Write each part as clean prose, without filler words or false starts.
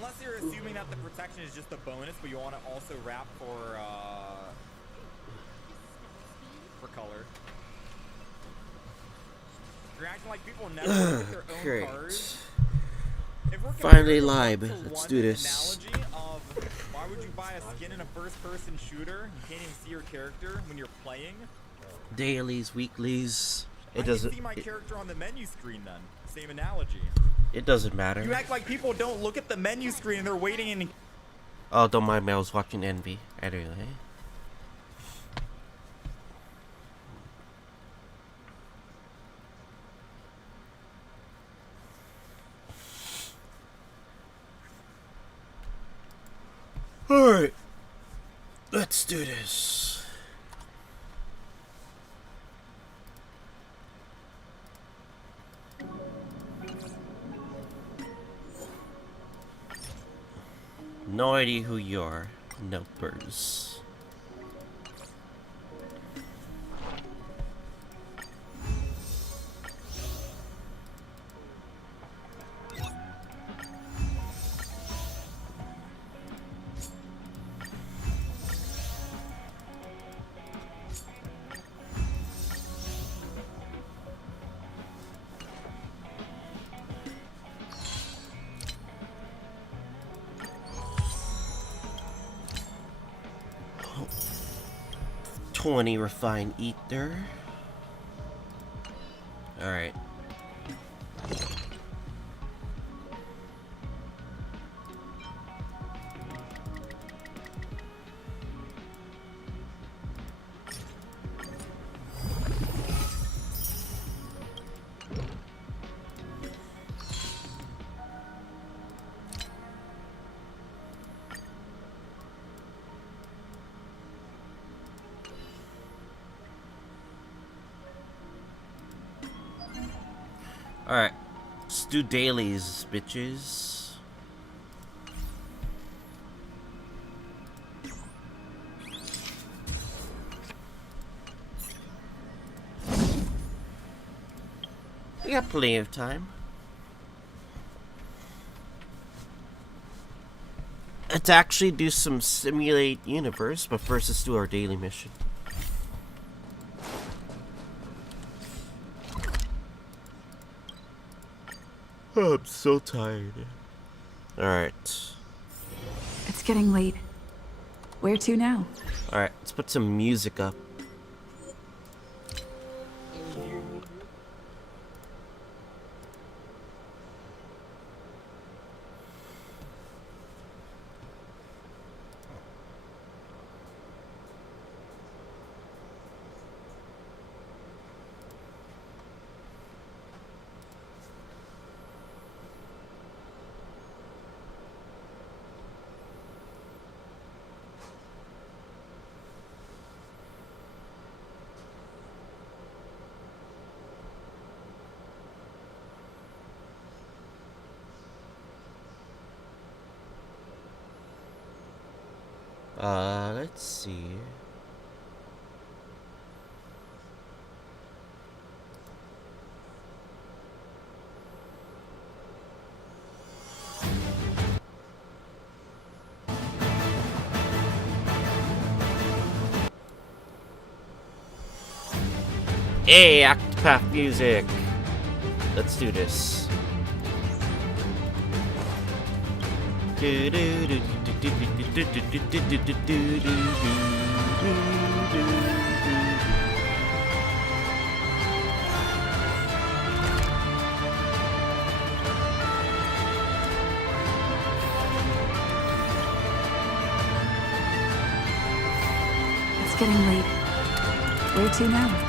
Unless you're assuming that the protection is just a bonus, but you want to also wrap for color. You're acting like people never look at their own Great. cards. If we're Finally live. Let's do this. Analogy of why would you buy a skin in a first-person shooter? You can't even see your character when you're playing. Dailies, weeklies. It I doesn't. can see my character on the menu screen then. Same analogy. It doesn't matter. You act like people don't look at the menu screen and they're waiting in. Oh, don't mind me. I was watching Envy. Anyway. Alright. Let's do this. No idea who you are. Nopers. Oh. 20 refined ether. Alright. Alright, let's do dailies, bitches. We got plenty of time. Let's actually do some simulate universe, but first let's do our daily mission. Oh, I'm so tired. Alright. It's getting late. Where to now? Alright, let's put some music up. Let's see. Hey, Octopath music. Let's do this. It's getting late. Where to now?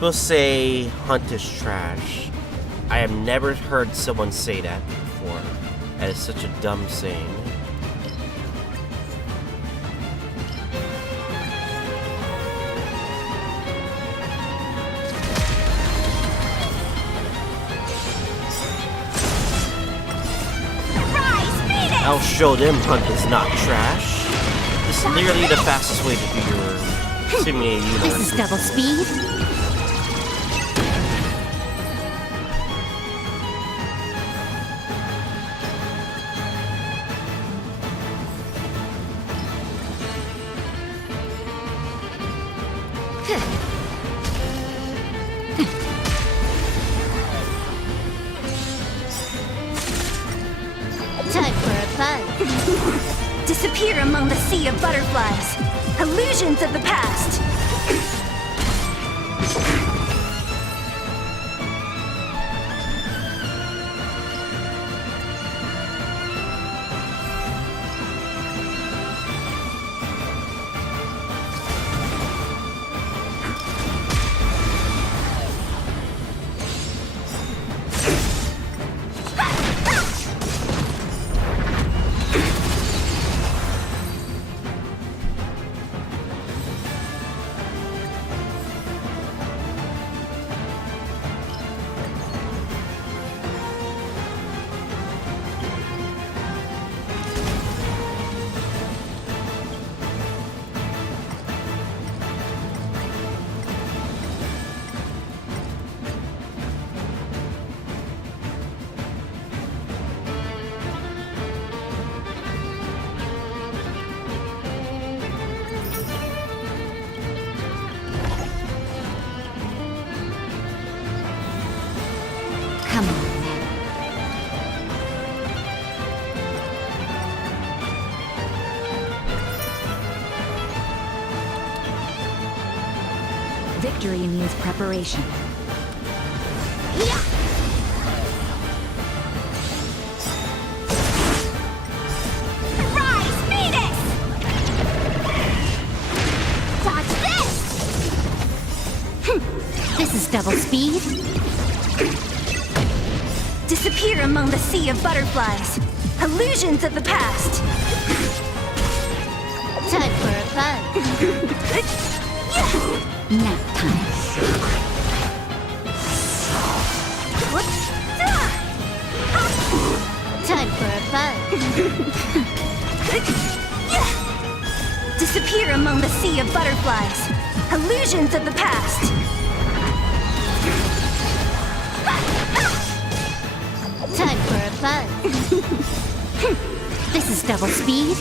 People say Hunt is trash. I have never heard someone say that before. That is such a dumb saying. I'll show them Hunt is not trash. This is literally the fastest way to do your simulated universe. This is double speed. Time for a fun. Disappear among the sea of butterflies. Illusions of the past. Come on, then. Victory means preparation. Rise, Venus! Dodge this! This is double speed. Disappear among the sea of butterflies. Illusions of the past. Time for a fun. Nap time. Time for a fun. Disappear among the sea of butterflies. Illusions of the past. Time for a fun. This is double speed.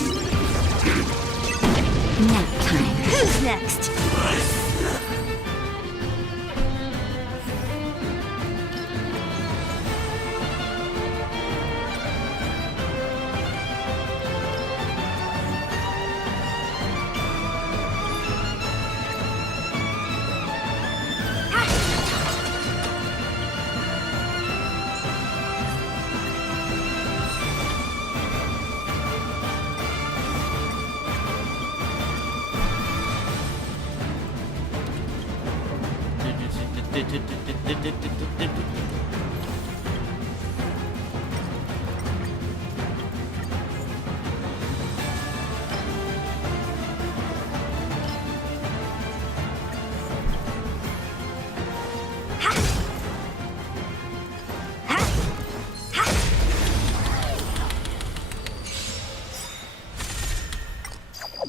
Nap time. Who's next?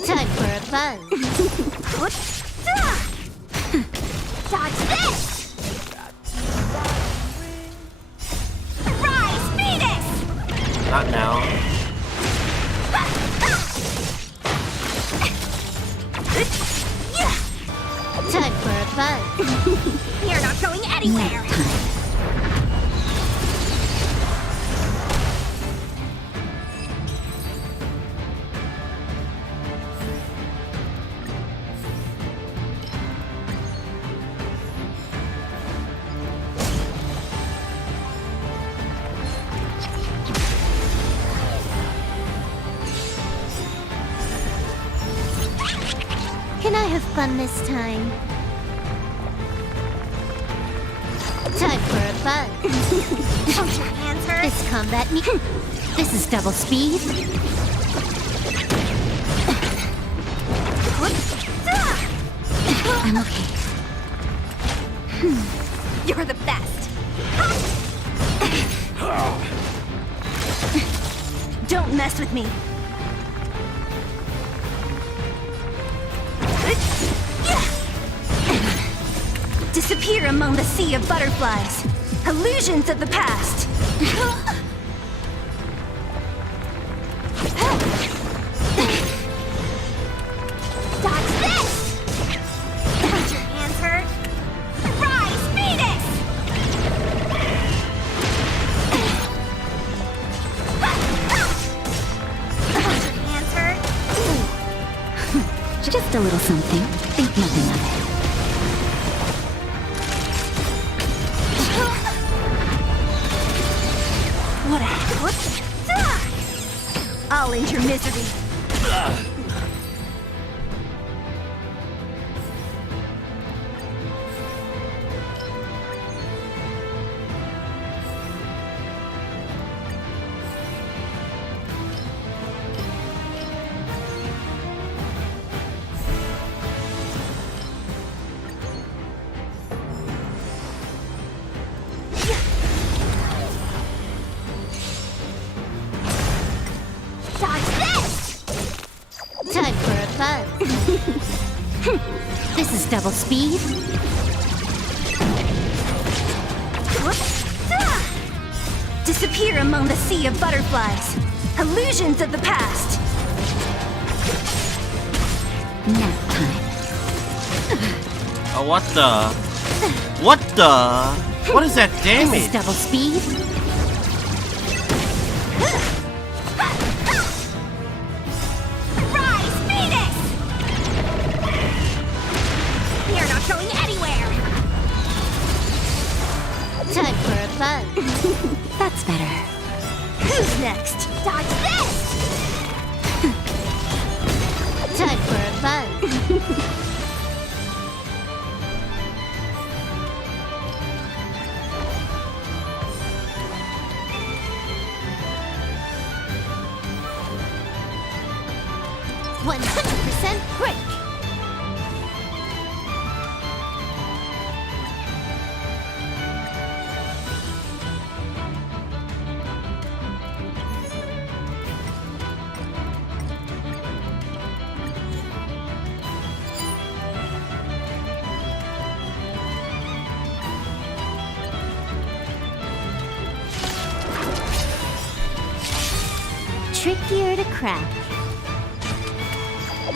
Time for a fun. Dodge this! Rise, Venus! Not now. Time for a fun. You're not going anywhere. Can I have fun this time? buzz. Don't your hands hurt? This combat means. This is double speed. I'm okay. You're the best. Don't mess with me. Disappear among the sea of butterflies. Illusions of the past. Dodge this! Don't your hands hurt? Rise, Phoenix! Don't your hands hurt? Just a little something. Think nothing of it. What a I'll end your misery. Dodge this! Time for a buzz. This is double speed. Disappear among the sea of butterflies. Illusions of the past. Nap time. Oh, what the? What the? What is that This damage? is double speed. Rise, Phoenix! You're not going anywhere! Time for a buzz. That's better. Who's next? Dodge this! Time for a buzz. Break. Trickier to crack.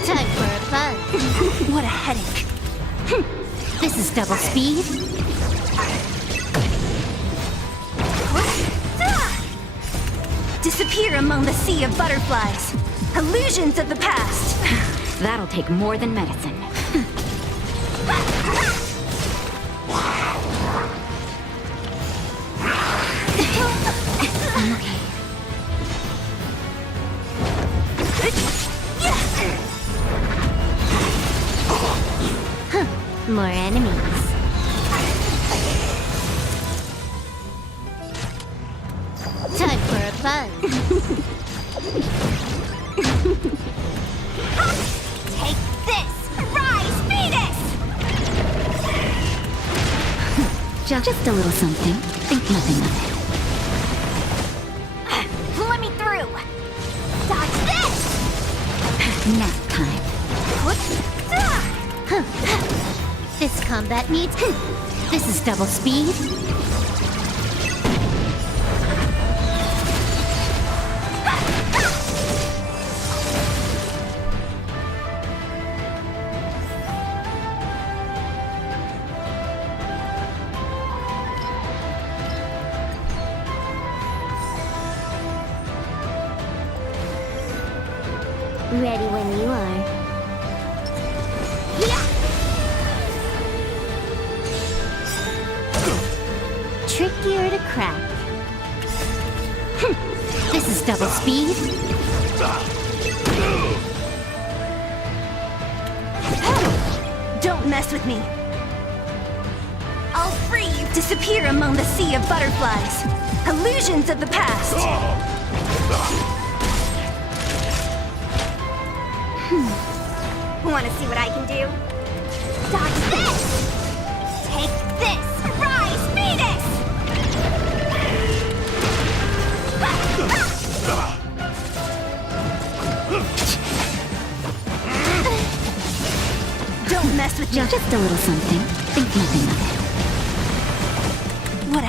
Time for a buzz. What a headache. This is double speed. Disappear among the sea of butterflies. Illusions of the past. That'll take more than medicine. I'm okay. More enemies. Time for a buzz. Take this! Rise, Phoenix! Just a little something. Think nothing of Let me through! Dodge this! it. Nap time. This combat needs. This is double speed. Ready when you are. Trickier to crack. This is double speed. Don't mess with me. I'll free you Disappear among the sea of butterflies. Illusions of the past. Want to see what I can do? Dodge this! Take this! Rise, Venus! Don't mess with me. Just a little something. Think nothing of it. What a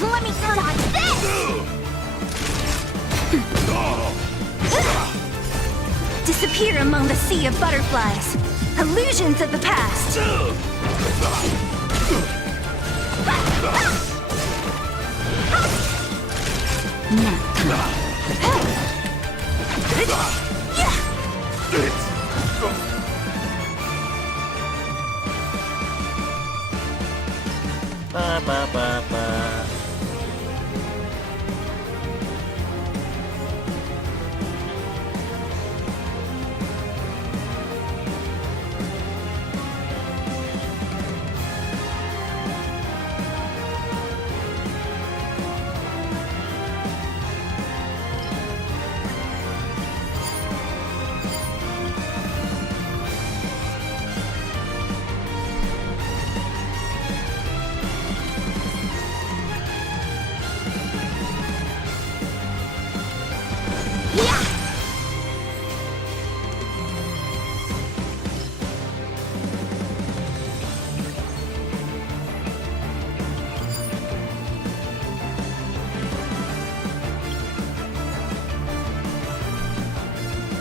Let me dodge this! Disappear among the sea of butterflies. Illusions of the past. Ba ba ba ba.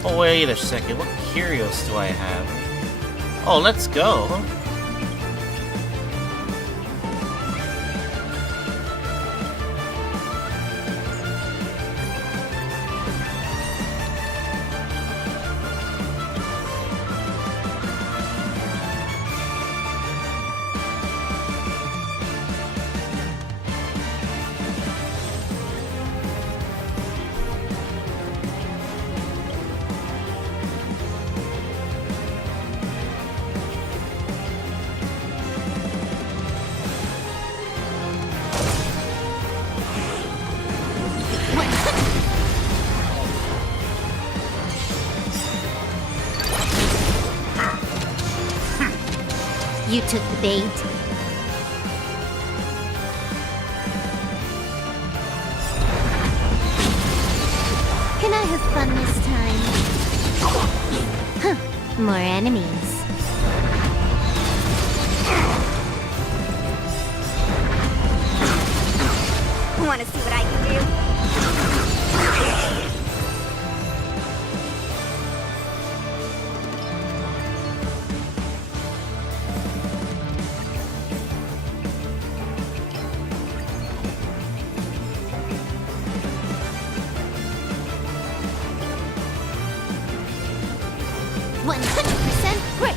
Oh, wait a second. What curios do I have? Oh, let's go. You took the bait. Can I have fun this time? Huh, more enemies. Want to see what I can do? Break!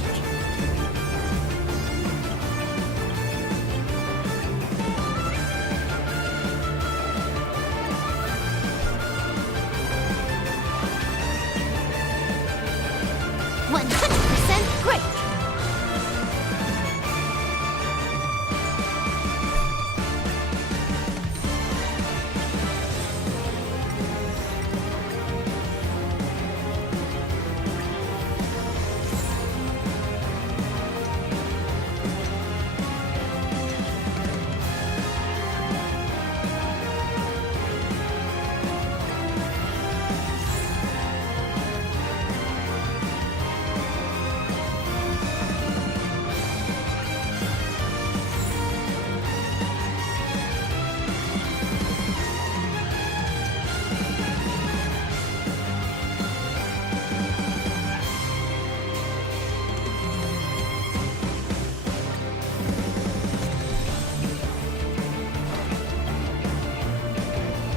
100% break!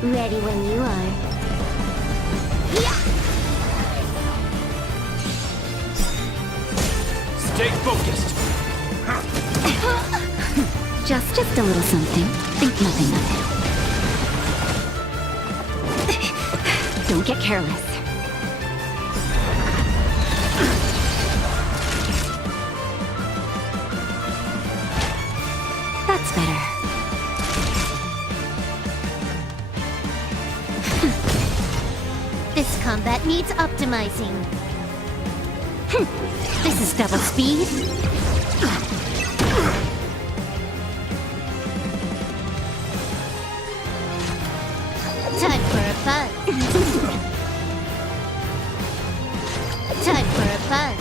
Ready when you are. Stay focused. Just a little something. Think nothing of it. Don't get careless. needs optimizing. This is double speed. Time for a buzz. Time for a buzz.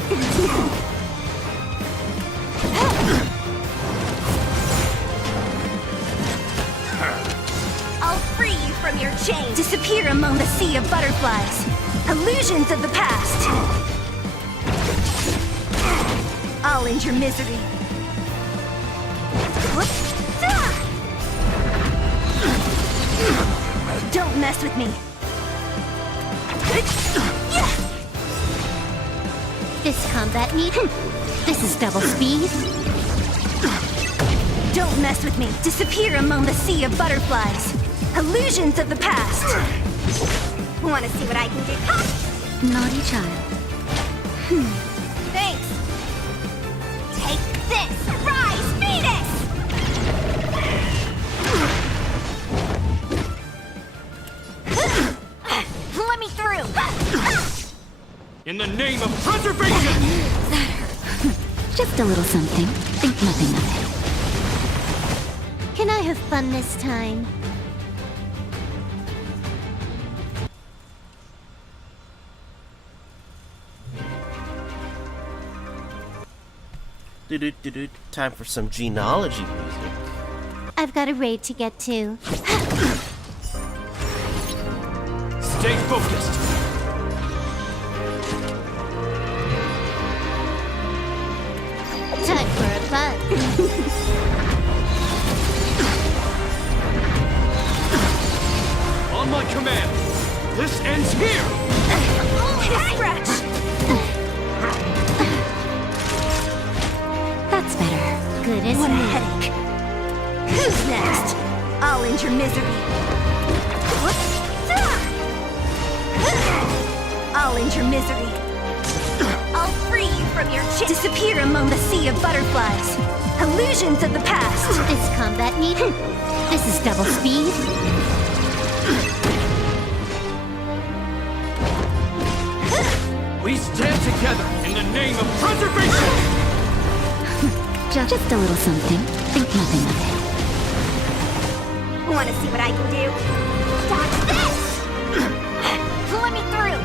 I'll free you from your chains. Disappear among the sea of butterflies. Illusions of the past. I'll end your misery. Don't mess with me. This combat need. This is double speed. Don't mess with me. Disappear among the sea of butterflies. Illusions of the past. Want to see what I can do? Ha! Naughty child. Thanks. Take this. Rise, Venus! Let me through. In the name of preservation! Just a little something. Think nothing of it. Can I have fun this time? Time for some genealogy music. I've got a raid to get to. Stay focused! Time for a buzz. On my command! This ends here! Scratch! That's better. Good, isn't What a it? headache. Who's next? I'll end your misery. I'll end your misery. I'll free you from your chains. Disappear among the sea of butterflies. Illusions of the past. This combat need. This is double speed. We stand together in the name of preservation! Just a little something. Think nothing of Want to see what I can do? Dodge this! Let me through!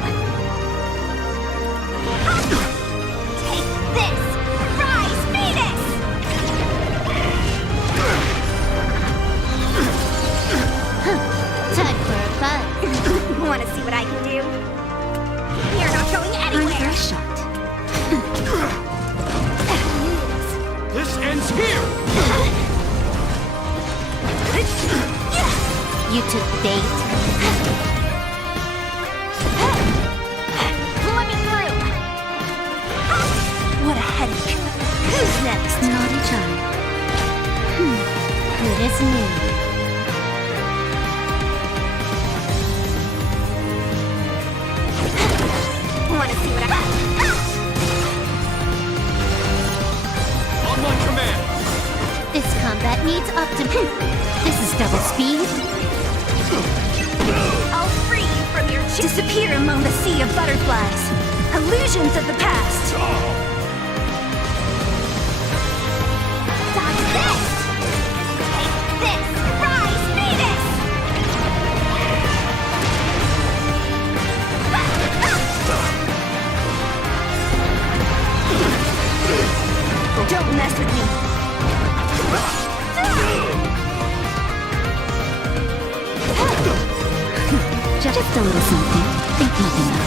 Take this! Rise, Venus! it. Time for a buzz. Want to see what I can do? You're not going Time for anywhere! a shot. This ends here! You took bait. Let me through! What a headache! Who's next? Naughty child. Good as new. Want to see what I got? On my command! This combat needs This is double speed. I'll free you from your chains. Disappear among the sea of butterflies. Illusions of the past. Dodge this! Take this! Rise, Venus! Don't mess with me. Just a little something. Think nothing of it.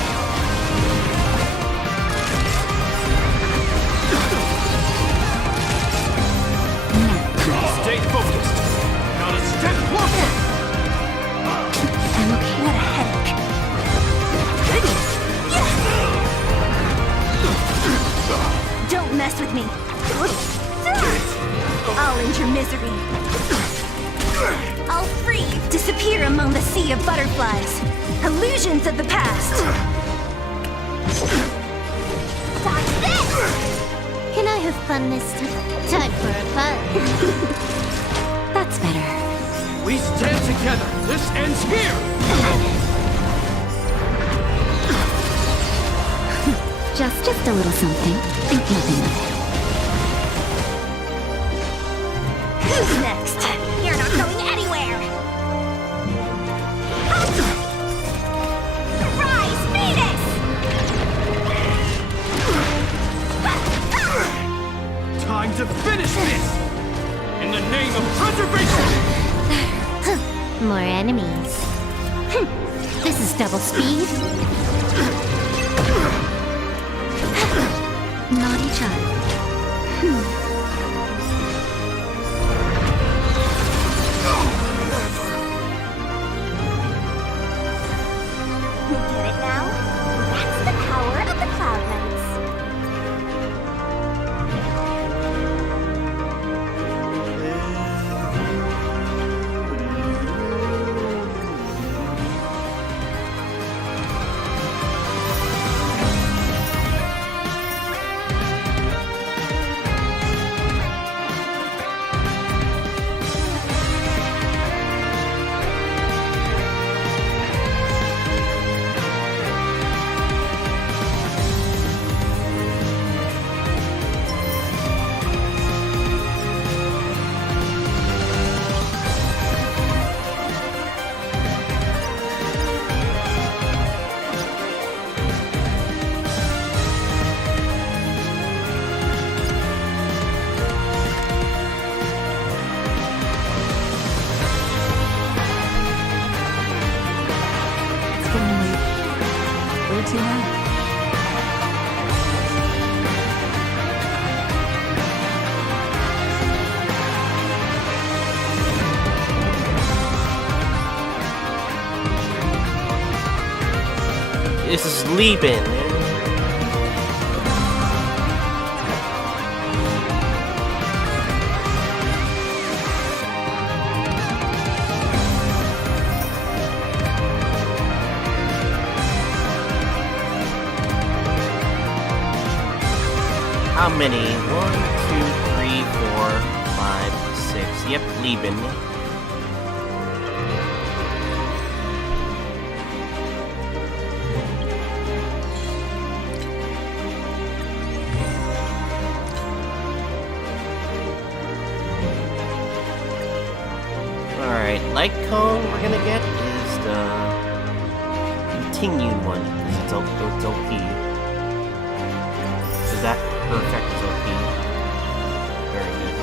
Stay focused! Not a step closer! I'm okay. What a headache. Don't mess with me. I'll end your misery. I'll free you. Disappear among the sea of butterflies. Illusions of the past. Dodge this! Can I have fun this time? Time for a buzz. That's better. We stand together! This ends here! Just a little something. Think nothing of it. Who's next? You're not going anywhere! Rise, Venus! Time to finish this! In the name of preservation! More enemies. This is double speed. Naughty child. Get it now? That's the power of the Cloud Knights. It's getting late. Where to now? This is Lieben. How many? 1, 2, 3, 4, 5, 6. Yep, Lieben. Alright, light cone we're gonna get is the continued one, because it's OP. Is that perfect is OP? Very good.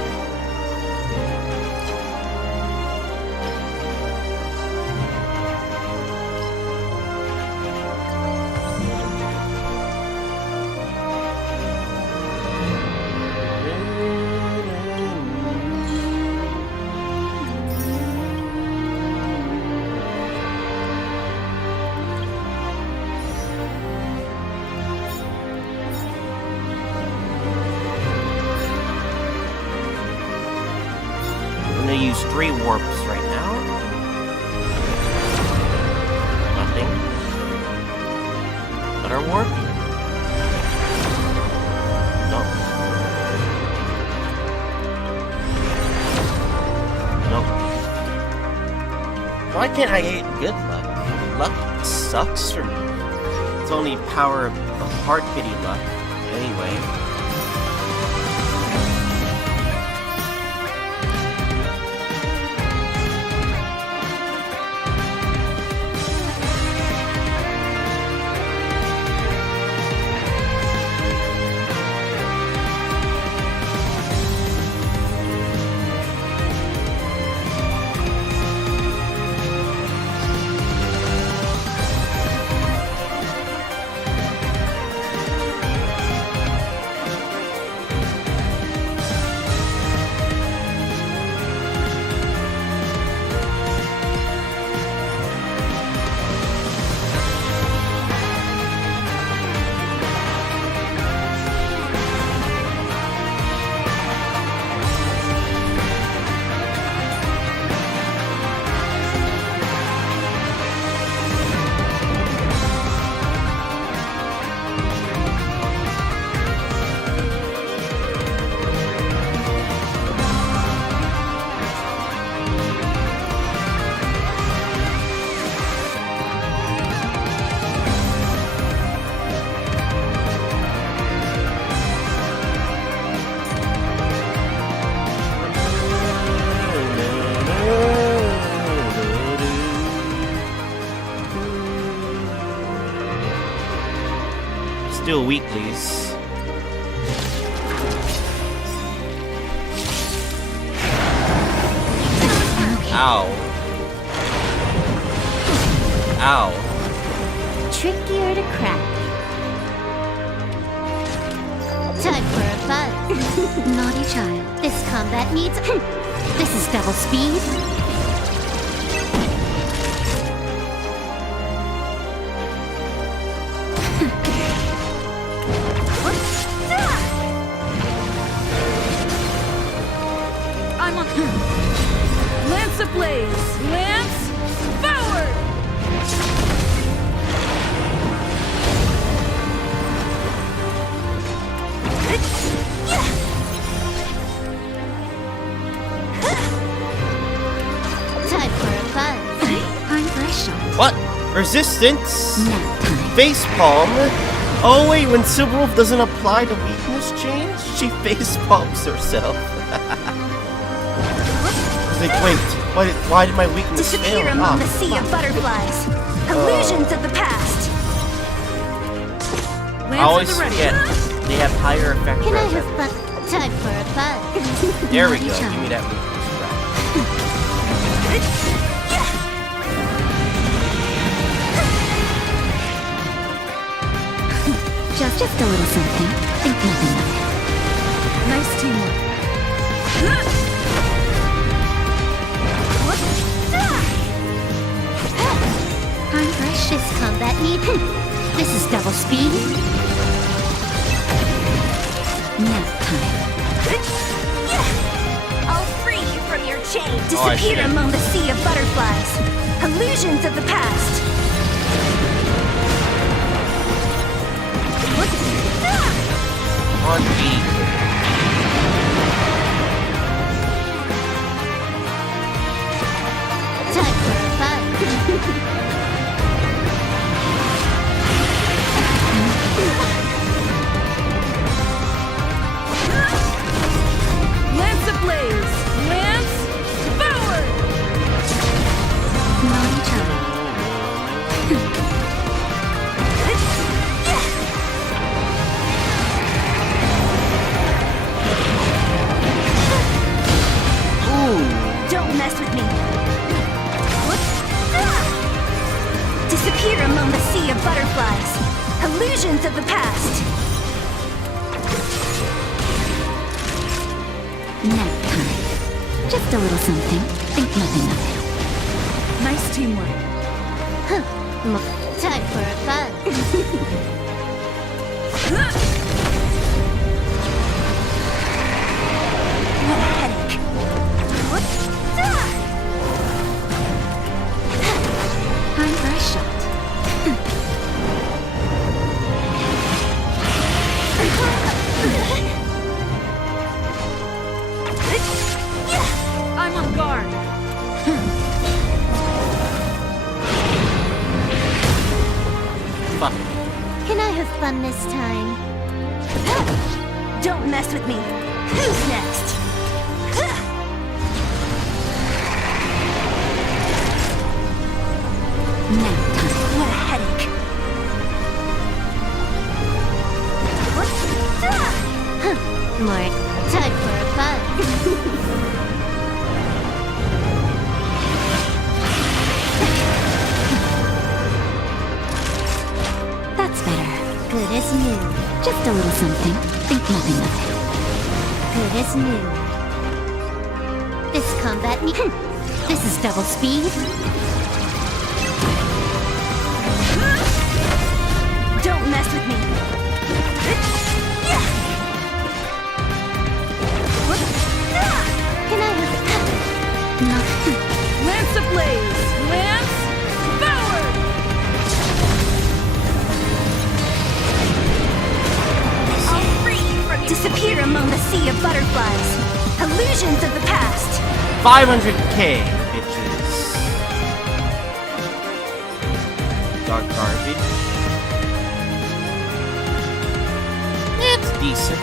I'm gonna use 3 warps right now. Nothing. Another warp? No. No. Why can't I get good luck? Luck sucks for me. It's only power of hard pity luck. Anyway. do a weeklies. Ow. Ow. Trickier to crack. Time for a buzz. Naughty child. This combat needs... This is double speed. I'm on. Lance ablaze! Lance forward! Time for a buzz. I'm for a shot. What? Resistance? Nap time. Face palm? Oh wait, when Silver Wolf doesn't apply the weakness change, she face palms herself. Like, wait, why did my weakness Disappear fail? among the sea of butterflies. Illusions of the past. I always forget they have higher effect Can I rates. have fun? Time for a buzz. There we go. Naughty Give me child. that weakness Just a little something. Think nothing of it. Nice teamwork. I'm fresh. This combat need. This is double speed. Nap time. I'll free you from your chain. Oh, I Disappear should. among the sea of butterflies. Illusions of the past. on beat. Time for fun. Lance ablaze! Lance forward! Naughty child. Don't mess with me. Disappear among the sea of butterflies. Illusions of the past. Nap time. Just a little something. Think nothing of it. Nice teamwork. Time for a fun. What a headache. Time for a shot. I'm on guard. Fuck. Can I have fun this time? Don't mess with me. Who's next? Nap time. What a headache. More. Time for a fun. That's better. Good as new. Just a little something. Think nothing of it. Good as new. This combat This is double speed. Don't mess with me. Can I have nothing? Lance ablaze! Lance forward! I'll free you from disappear among the sea of butterflies. Illusions of the past. 500k, bitches. Dark garbage. It's decent.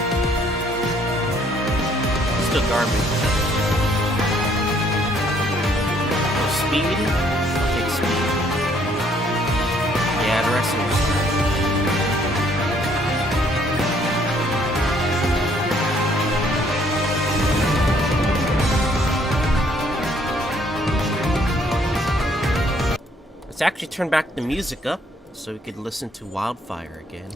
Still garbage. Oh, speed? I'll take speed. Yeah, the rest of it's to actually turn back the music up so we could listen to Wildfire again.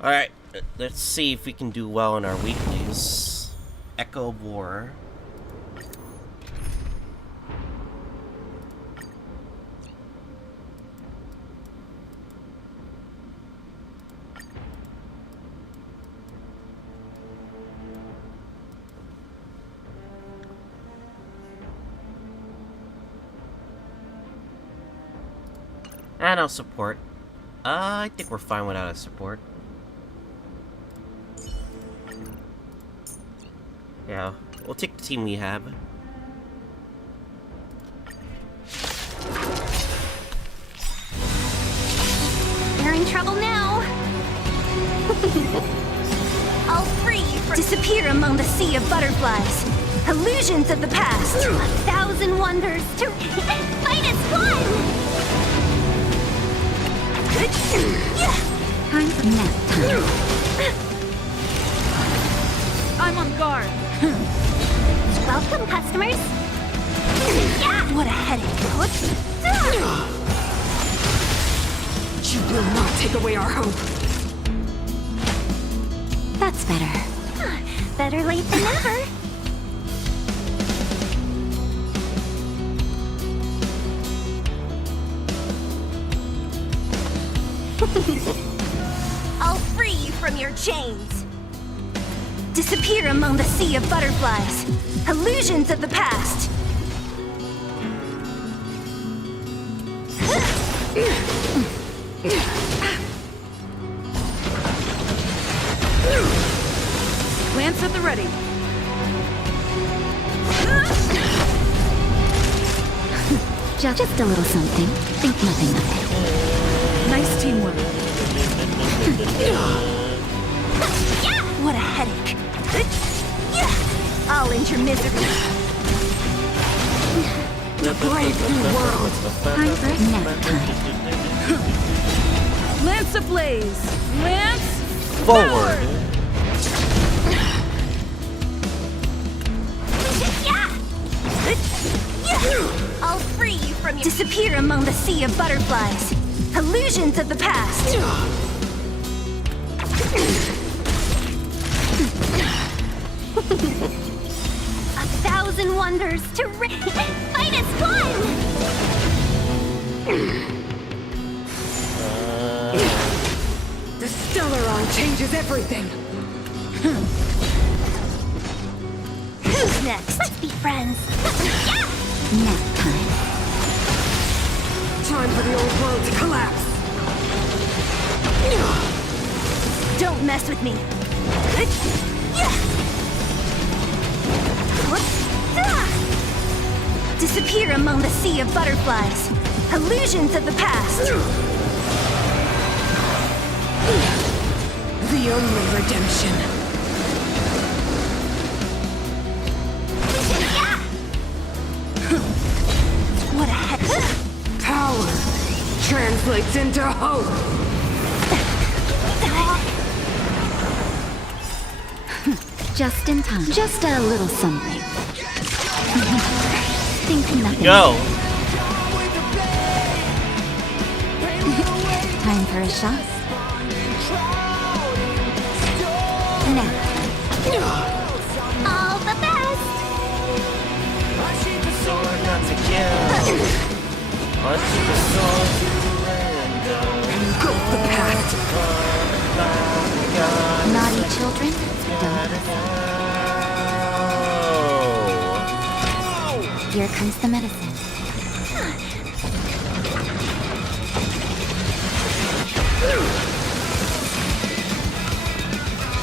Alright, let's see if we can do well in our weeklies. Echo of War. And I'll support. I think we're fine without a support. Yeah, we'll take the team we have. You're in trouble now. I'll free you from disappear among the sea of butterflies. Illusions of the past. 1,000 wonders to fight as one. Time for nap time. I'm on guard. Welcome, customers. What a headache. You will not take away our hope. That's better. Better late than never. I'll free you from your chains. Disappear among the sea of butterflies. Illusions of the past. Lance at the ready. Just a little something. Think nothing of it. Nice teamwork. What a headache. I'll end your misery. The brave new world. Time for nap time. Lance ablaze. Lance Forward! I'll free you from your disappear among the sea of butterflies. Illusions of the past. 1,000 wonders to fight as one. The Stellaron changes everything. Who's next? Let's be friends. Nap time. Time for the old world to collapse. Don't mess with me. Disappear among the sea of butterflies. Illusions of the past. The only redemption. What a heck. Power translates into hope. Just in time. Just a little something. Think nothing. Go! Time for a shot. Now. All the best. Engulf the past. Naughty children, don't listen. Here comes the medicine.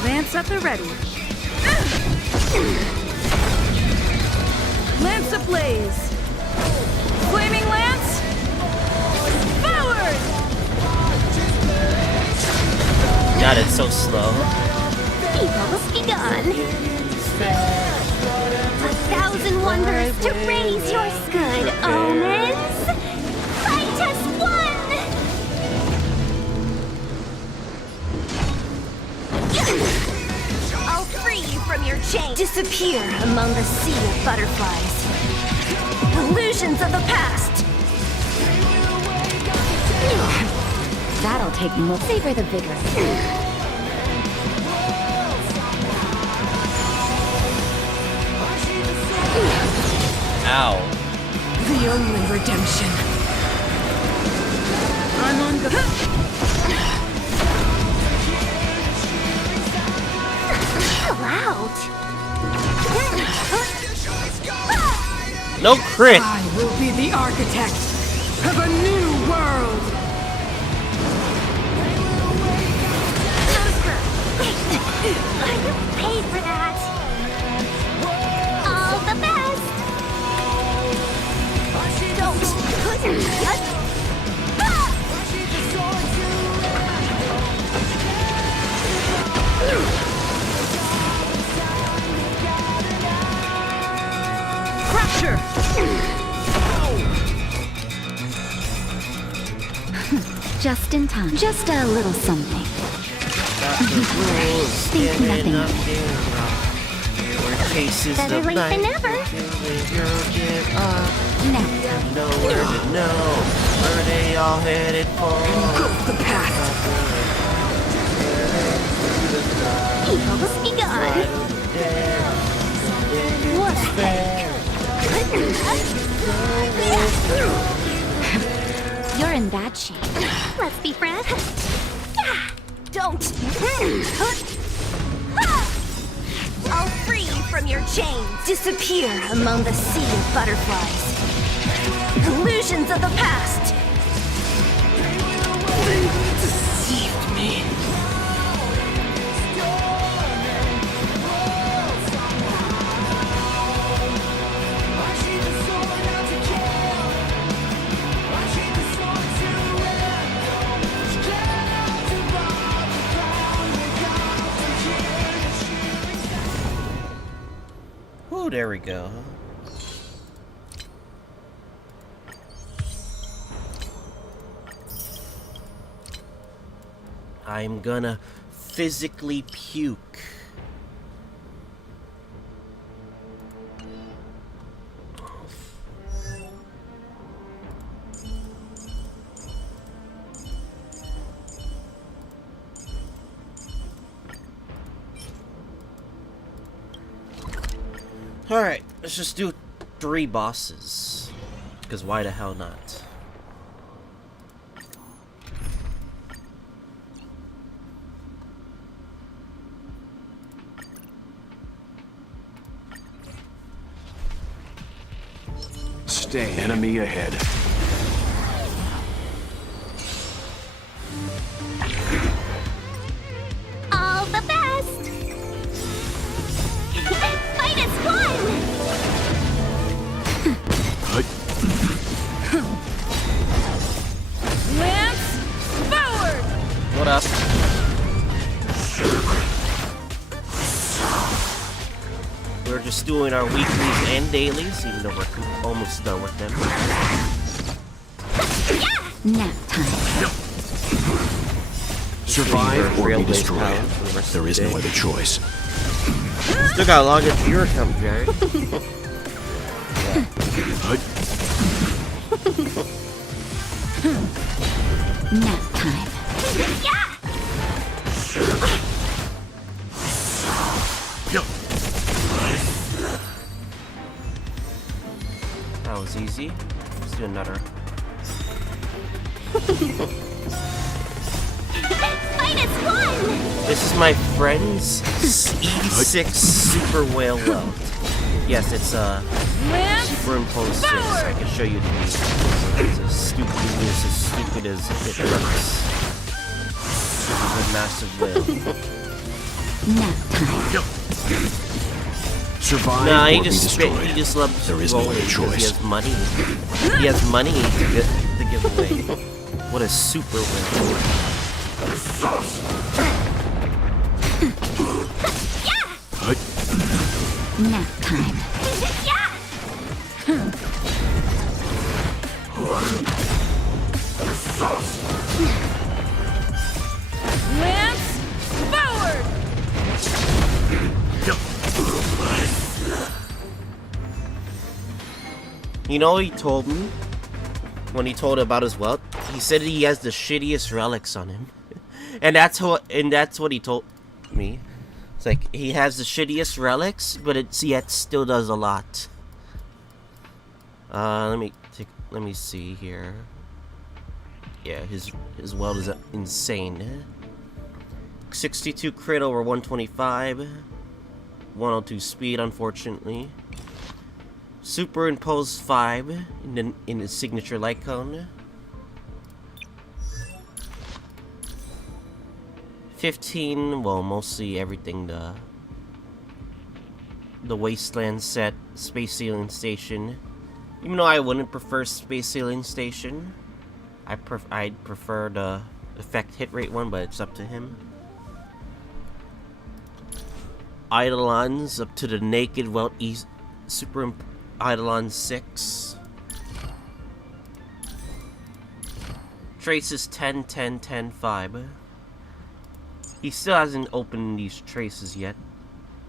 Lance at the ready. Lance ablaze. Flaming lance. Forward! God, it's so slow. You've almost begun. 1,000 wonders to raise your good omens. Fight as one. chains. Disappear among the sea of butterflies. Illusions of the past. That'll take more. Savor the vigor. Ow. The only redemption. I'm on the... Chill out. No crit. I will be the architect of a new world. I paid for that. All the best. Don't put me Crusher. Just in time. Just a little something. Think nothing of it. Where cases better of late night. than never. Now. Nowhere to know where they all headed for. Engulf the past. Evils be gone. What a heck. You're in bad shape. Let's be friends. Don't. I'll free you from your chains. Disappear among the sea of butterflies. Illusions of the past. Deceived me. Oh, there we go. I'm gonna physically puke. Alright, let's just do 3 bosses. Because why the hell not? Stay. Enemy ahead. All the best. Fight as one. Lance forward. What up? We're just doing our weeklies and dailies, even though we're almost done with them. Nap time. Survive or be Railway destroyed. power for the rest There of is the no day. other choice. Still gotta log into your account, Jerry. Nap time. That was easy. Let's do another. Fight as one. This is my friend's E6 Super Whale Welt. Yes, it's superimposed 6. I can show you the video. It's as stupid as it looks. It's a massive whale. Nap time. Survive Nah, or he be just destroyed. he just loves There is no rolling other because choice. he has money. He has money to give away. What a super whale. Nap time. Lance forward. You know what he told me? When he told about his wealth? He said he has the shittiest relics on him. And that's what he told me. It's like, he has the shittiest relics, but it yet still does a lot. Let me see here. Yeah, his wealth is insane. 62 crit over 125. 102 speed, unfortunately. Superimpose 5 in his signature light cone. 15, well, mostly everything, the Wasteland set, Space Sailing Station. Even though I wouldn't prefer Space Sailing Station, I'd prefer the effect hit rate one, but it's up to him. Eidolons up to the Naked Welt East Super Eidolon 6. Traces 10, 10, 10, 5. He still hasn't opened these traces yet,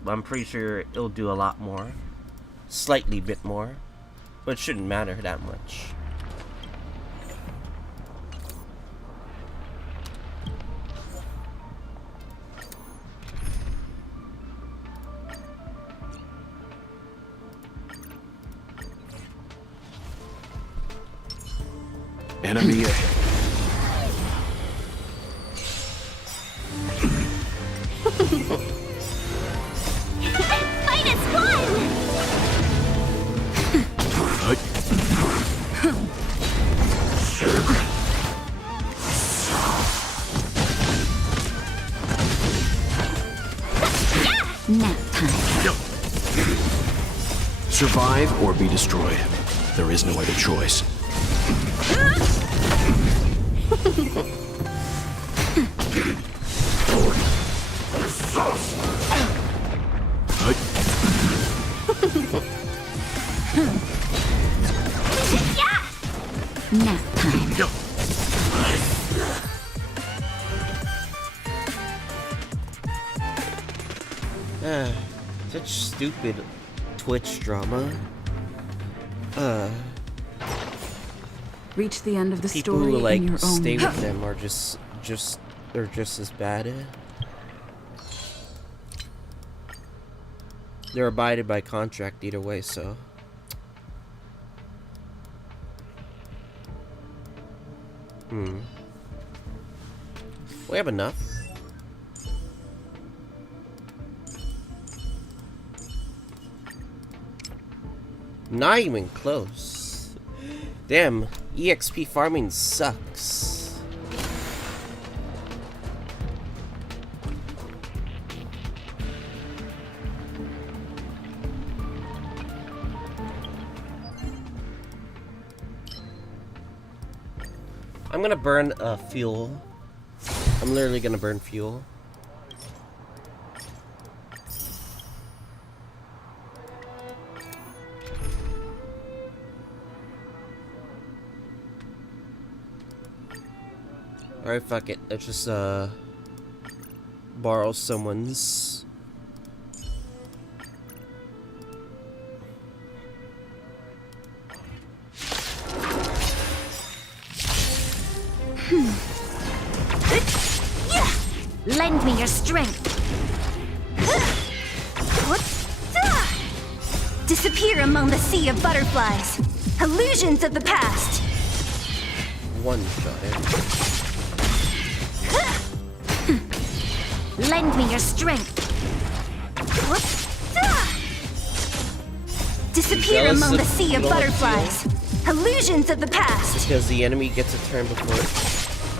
but I'm pretty sure it'll do a lot more. Slightly bit more, but it shouldn't matter that much. Enemy ahead. Minus 1! Nap time. Survive or be destroyed. There is no other choice. Nap time. Such stupid Twitch drama. Reach the end of the People story who like in your own stay way. with them are just as bad. They're abided by contract either way, so. We have enough. Not even close. Damn, EXP farming sucks. I'm gonna burn fuel. I'm literally gonna burn fuel. Alright, fuck it. Let's just borrow someone's. Lend me your strength. Disappear among the sea of butterflies. Illusions of the past. One shot it. Lend me your strength. Disappear Jealous among of the sea of Lord butterflies. Illusions of the past. Because the enemy gets a turn before.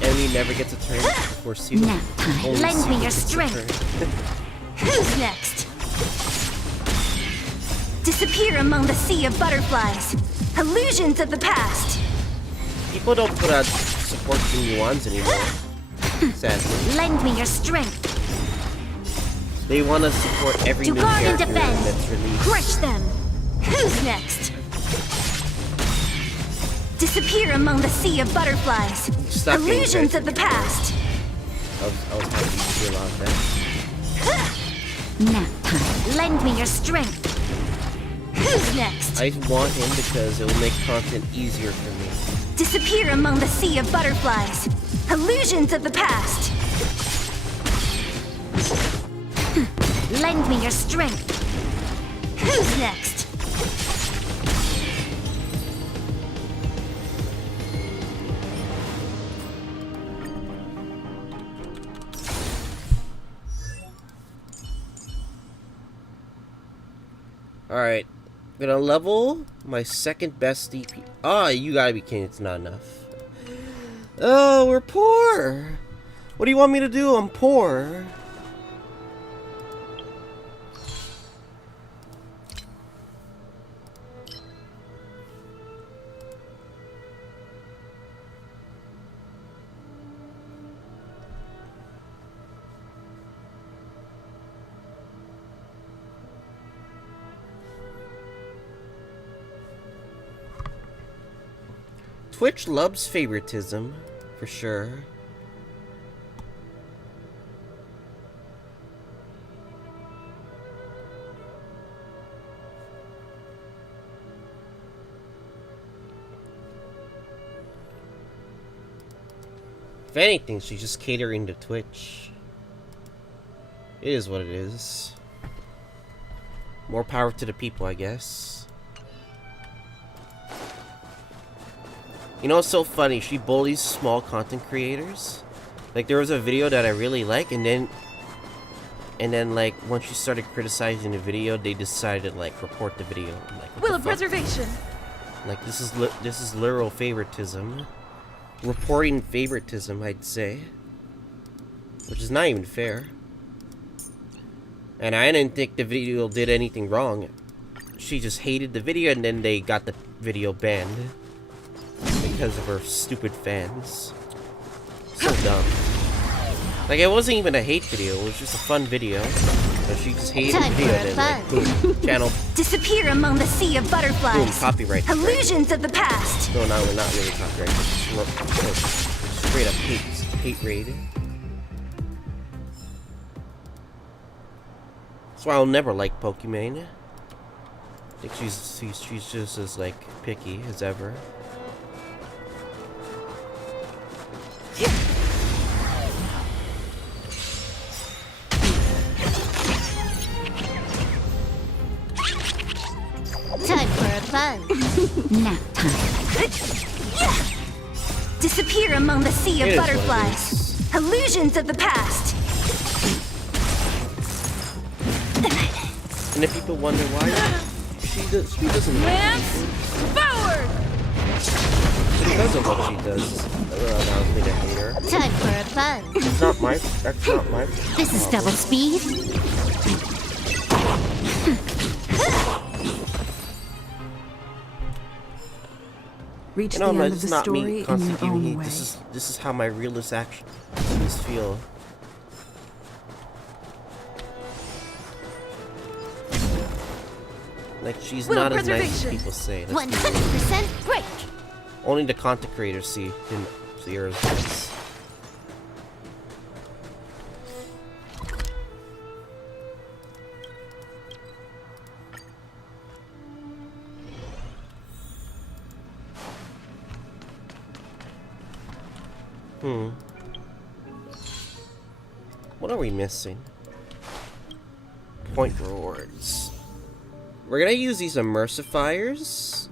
Enemy never gets a turn before Seal. Nap time. Only Lend Seal me your gets a strength. turn. Who's next? Disappear among the sea of butterflies. Illusions of the past. People don't put out support for new ones anymore. Sadly. Lend me your strength. They want to support every To new guard and character defend. that's released. Crush them. Who's next? Disappear among the sea of butterflies. Stop getting Illusions credit of the past. I was happy to see a lot of that. Nap time. Lend me your strength. Who's next? I want him because it will make content easier for me. Disappear among the sea of butterflies. Illusions of the past. Lend me your strength. Who's next? Alright. Gonna level my second best DP. Oh, you gotta be kidding. It's not enough. Oh, we're poor. What do you want me to do? I'm poor. Twitch loves favoritism, for sure. If anything, she's just catering to Twitch. It is what it is. More power to the people, I guess. You know, it's so funny. She bullies small content creators. Like, there was a video that I really like, and then like, once she started criticizing the video, they decided to, like, report the video. I'm like, Will of preservation. like, this is literal favoritism. Reporting favoritism, I'd say. Which is not even fair. And I didn't think the video did anything wrong. She just hated the video, and then they got the video banned. Because of her stupid fans. So dumb. Like, it wasn't even a hate video, it was just a fun video. But she just hated the video, and then, like, boom, channel. Disappear among the sea of butterflies. Boom, copyright. Illusions of the past. No, we're not really copyright. Straight up hate raid. That's why I'll never like Pokimane. I think she's just as, like, picky as ever. Time for a buzz. Nap time. Disappear among the sea of It is what it butterflies. Illusions of the past. And if people wonder why, she doesn't Lance, forward! because of what she does. Allows me to hate her. Time for a buzz. That's not my problem. This is double speed. Reach You the know, end man, of it's the not story me in constantly your giving own hate. way. This is how my realist actions feel. Like, she's not as nice as people say. Let's be real. 100% break. Only the content creators see her as nice. What are we missing? Point rewards. We're gonna use these immersifiers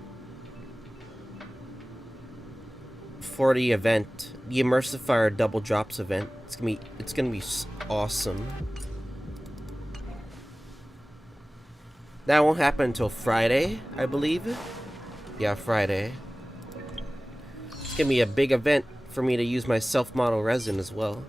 for the event, the immersifier double drops event. It's gonna be awesome. That won't happen until Friday, I believe. Yeah, Friday. It's gonna be a big event for me to use my self-model resin as well.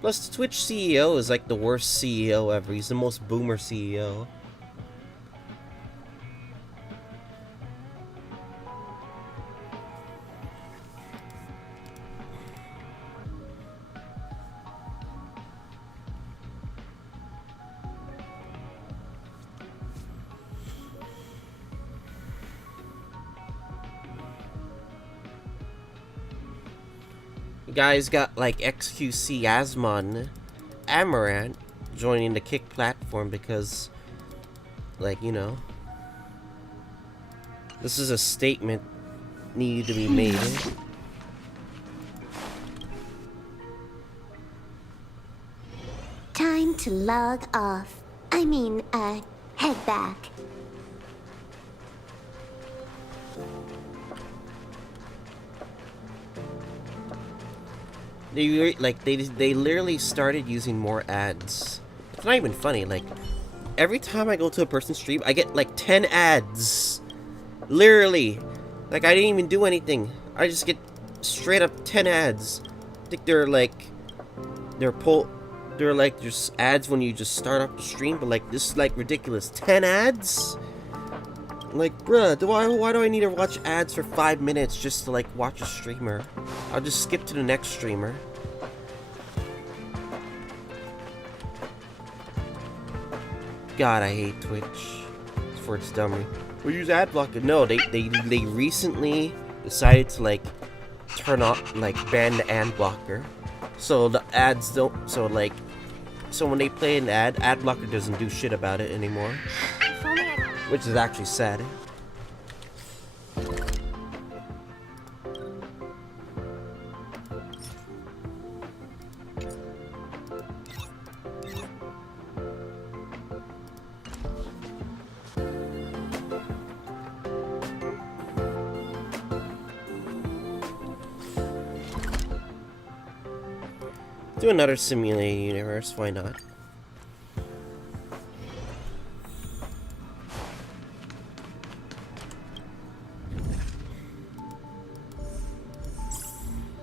Plus, the Twitch CEO is like the worst CEO ever. He's the most boomer CEO. You guys got like XQC Asmon Amaranth joining the Kick platform because, like, you know, this is a statement needed to be made. Time to log off. I mean, head back. They literally started using more ads. It's not even funny. Like, every time I go to a person's stream, I get like 10 ads. Literally. Like, I didn't even do anything. I just get straight up 10 ads. I think they're like just ads when you just start up the stream, but like this is like ridiculous. 10 ads? Like, bruh, why do I need to watch ads for 5 minutes just to like watch a streamer? I'll just skip to the next streamer. God, I hate Twitch for its dummy. We use ad blocker. No, they recently decided to like turn off, like ban the ad blocker, so the ads don't. So when they play an ad blocker doesn't do shit about it anymore, which is actually sad. Do another simulated universe, why not?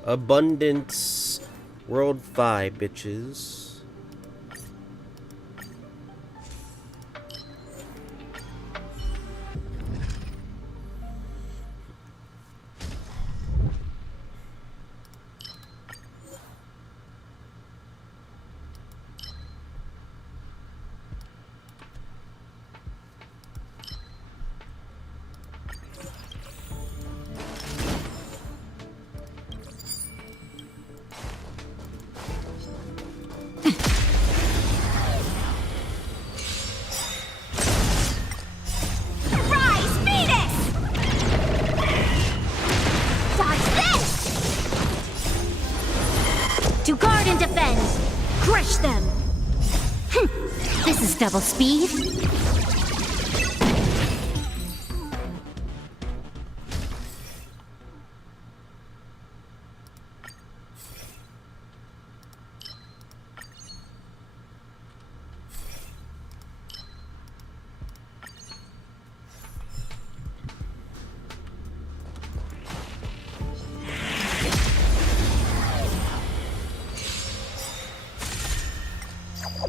Abundance World 5, bitches. To guard and defend! Crush them! This is double speed.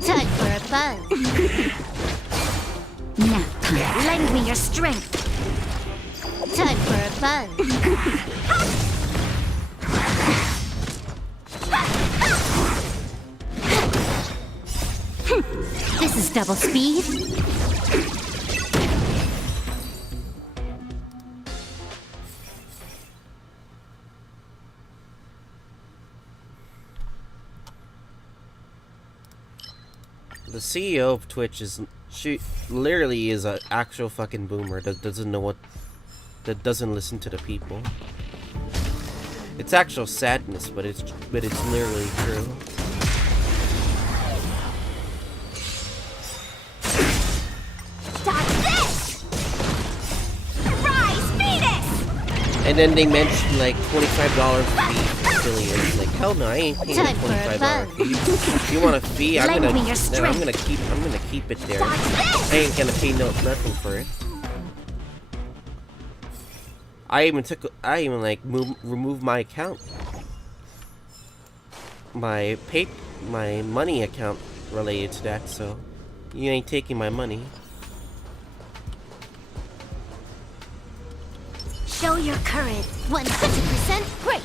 Time for a buzz. Nap time. Lend me your strength. Time for a buzz. This is double speed. The CEO of Twitch she literally is an actual fucking boomer that doesn't listen to the people. It's actual sadness, but it's literally true. Stop this! Rise, Venus! And then they mentioned like $25 fee for affiliates. Like, hell no, I ain't paying a $25 fee. If you want a fee, I'm gonna keep it there. I ain't gonna pay nothing for it. I even removed my account, my money account related to that. So you ain't taking my money. Show your courage. 100% break.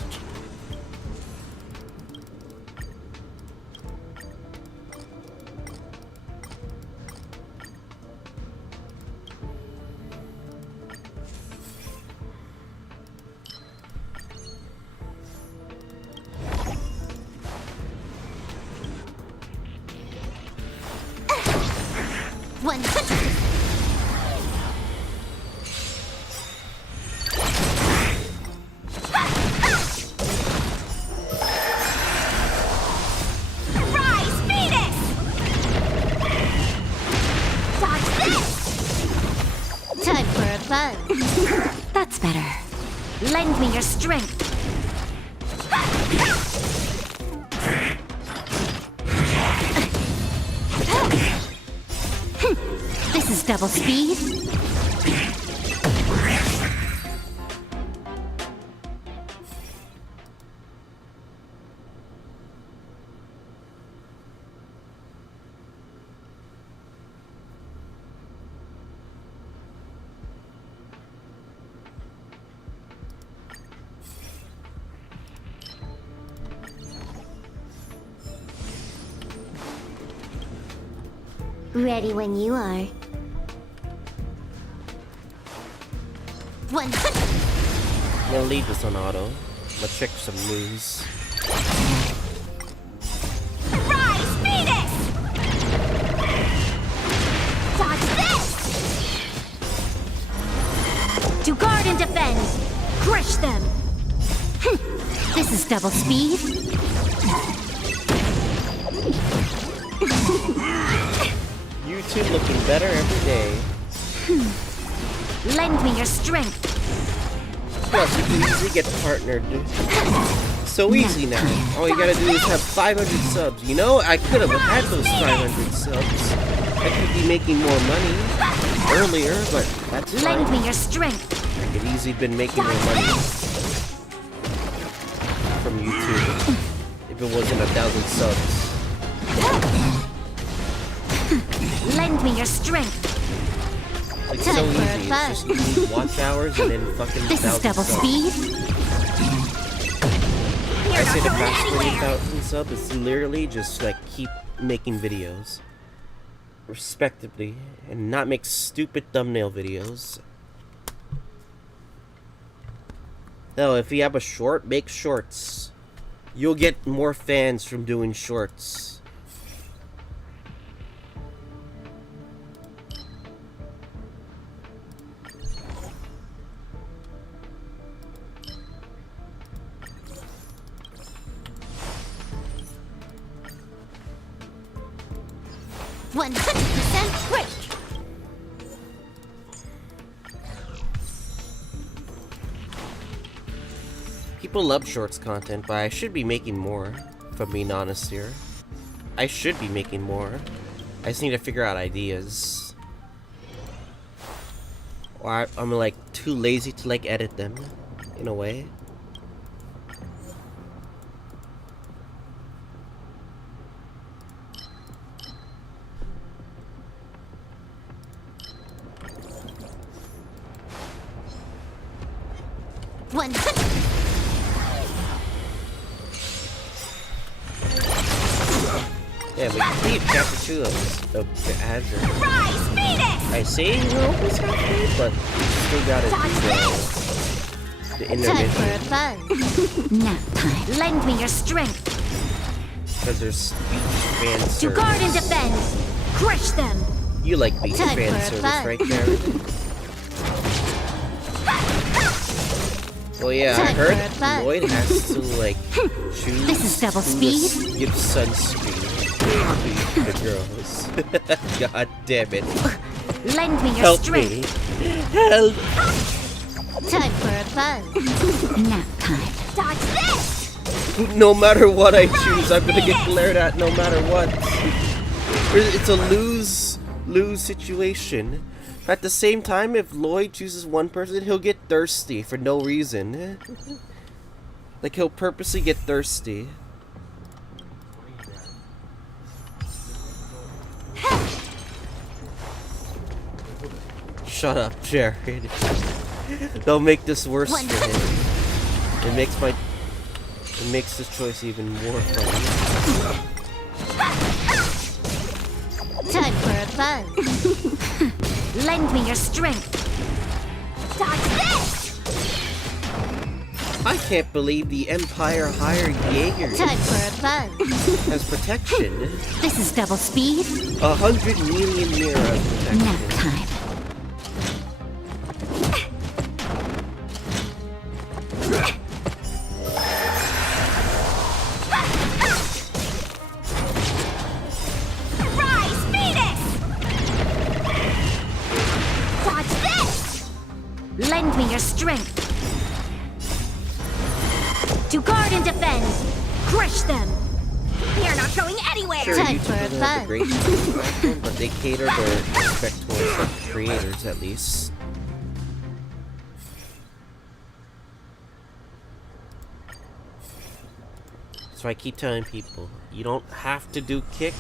100%. Rise, Phoenix! Dodge this! Time for a buzz. That's better. Lend me your strength. This is double speed. Ready when you are. 100. I'm gonna leave this on auto. I'm gonna check some moves. Rise, Phoenix! Dodge this! To guard and defend. Crush them. This is double speed. You two looking better every day. Lend me your strength. Plus, you can easily get partnered. So easy now. All you gotta do is have 500 subs. You know, I could have had those 500 subs. I could be making more money earlier, but that's fine. Lend me your strength. I could easily been making more money from YouTube if it wasn't 1,000 subs. Lend me your strength. It's so easy. It's just you need watch hours and then fucking This is 1,000 double subs. speed. I say the past 20,000 subs is literally just like keep making videos respectively and not make stupid thumbnail videos. No, if you have a short, make shorts. You'll get more fans from doing shorts. Quick. People love shorts content, but I should be making more, if I'm being honest here. I should be making more. I just need to figure out ideas. Or I'm like too lazy to like edit them, in a way. Yeah, we complete chapter 2 of the Azure. Rise, Phoenix! I say what's happening, but we still gotta do the Time for a intermission. buzz. Nap time. Lend me your strength. Because there's speech fan To service. guard and defend. Crush them. You like beach Time fan for a service, buzz. right, Karen? Well, yeah, I Time heard for a buzz. Lloyd has to, like, choose This is double who to speed. give sunscreen to the girls. God damn it. Lend me your Help strength. me. Help! Time for a buzz. Nap time. Dodge this! No matter what I choose, I'm gonna get glared at no matter what. It's a lose-lose situation. At the same time, if Lloyd chooses one person, he'll get thirsty for no reason. Like, he'll purposely get thirsty. Shut up, Jared. Don't make this worse for him. It makes this choice even more funny. Time for a buzz. Lend me your strength. Dodge this! I can't believe the Empire hired Jaegers Time for a buzz. as protection. This is double speed. 100 million lira protection. Nap time. Rise, Phoenix! Dodge this! Lend me your strength. To guard and defend. Crush them. They're not going anywhere! Sure, Time YouTube for a doesn't have the buzz. greatest platform, but they cater their respect towards the creators at least. So I keep telling people, you don't have to do Kick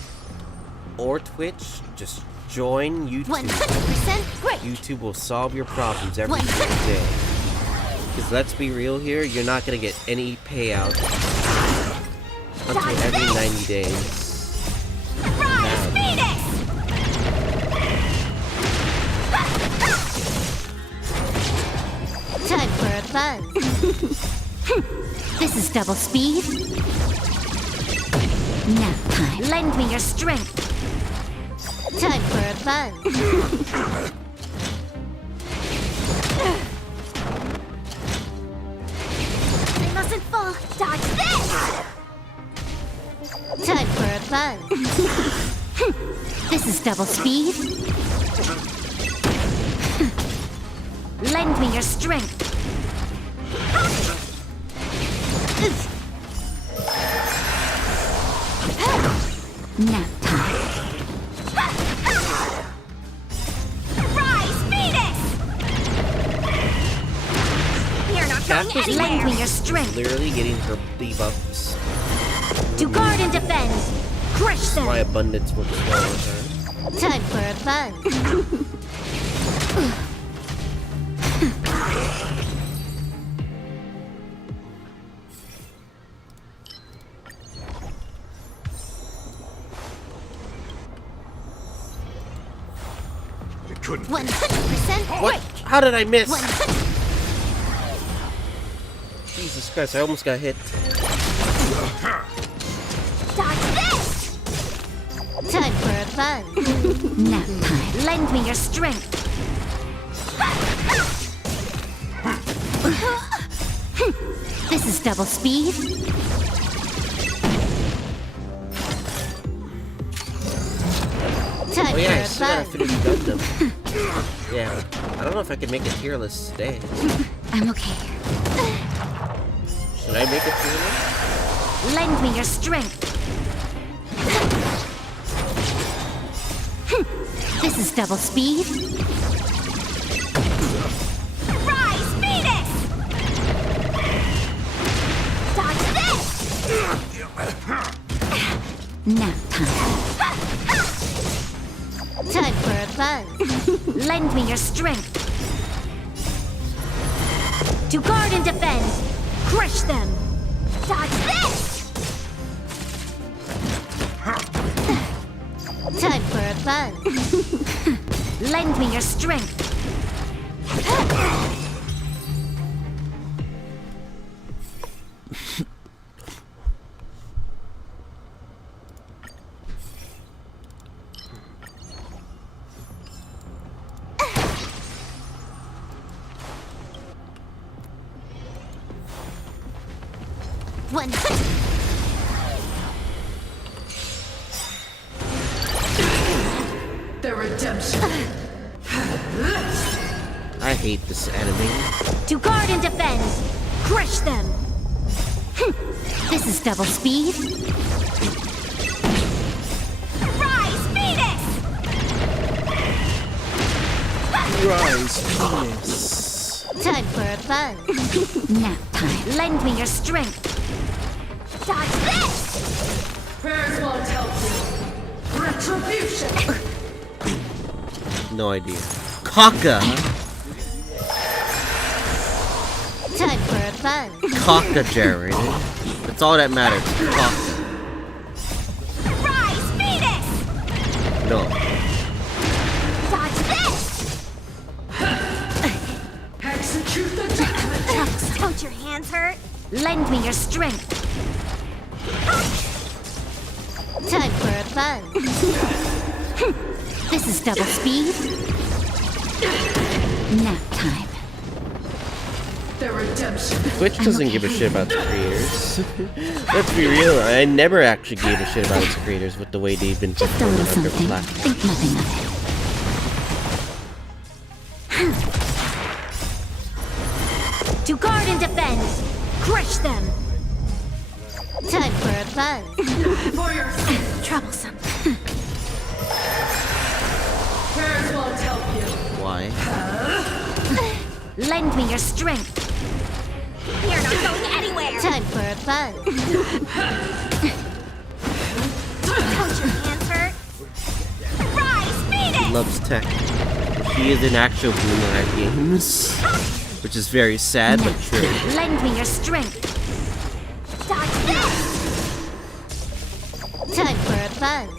or Twitch, just join YouTube. 100% great. YouTube will solve your problems every 100%. single day. Because let's be real here, you're not gonna get any payout until every 90 days. Rise, Phoenix! Time for a buzz. This is double speed. Nap time. Lend me your strength. Time for a buzz. They mustn't fall! Dodge this! Time for a buzz. This is double speed. Lend me your strength. Nap time. Rise, Phoenix! They're not going Cat was Lend me anywhere! your strength. literally getting her debuffs. To guard and defend. Crush My them. abundance works well with her. Time for a buzz. It couldn't. 100% What? How did I miss? 100. Jesus Christ, I almost got hit. Dodge this! Time for a buzz. Nap time. Lend me your strength. This is double speed. Time Oh yeah, I for still a gotta buzz. finish Gundam. Yeah, I don't know if I can make a tier list today. I'm okay. Should I make a tier list? Lend me your strength. This is double speed. Rise, Phoenix! Dodge this! Nap time. Time for a buzz. Lend me your strength. To guard and defend. Crush them. Dodge this! Time for a buzz. Lend me your strength. One. The redemption. I hate this anime. To guard and defend. Crush them. This is double speed. Rise, Phoenix! Rise, Venus. Time for a buzz. Nap time. Lend me your strength. Dodge this! Prayers won't help you. Retribution. No idea. Kaka! Time for a buzz. Kaka generated. That's all that matters. Kaka. Rise, Phoenix! No. Dodge this! Execute the judgment. Don't your hands hurt? Lend me your strength. Time for a buzz. This is double speed. Nap time. Twitch doesn't give a shit about the creators. Let's be real, I never actually gave a shit about its creators with the way they've been Just a little performing on their something. platform. Think nothing of it. To guard and defend. Crush them. Time for a buzz. Troublesome. Why? Lend me your strength. You're not going anywhere. Time for a buzz. Don't your hands hurt? Rise, beat it! Loves tech. She is an actual boomer at games, which is very sad but true. Lend me your strength. Dodge this! Time for a buzz.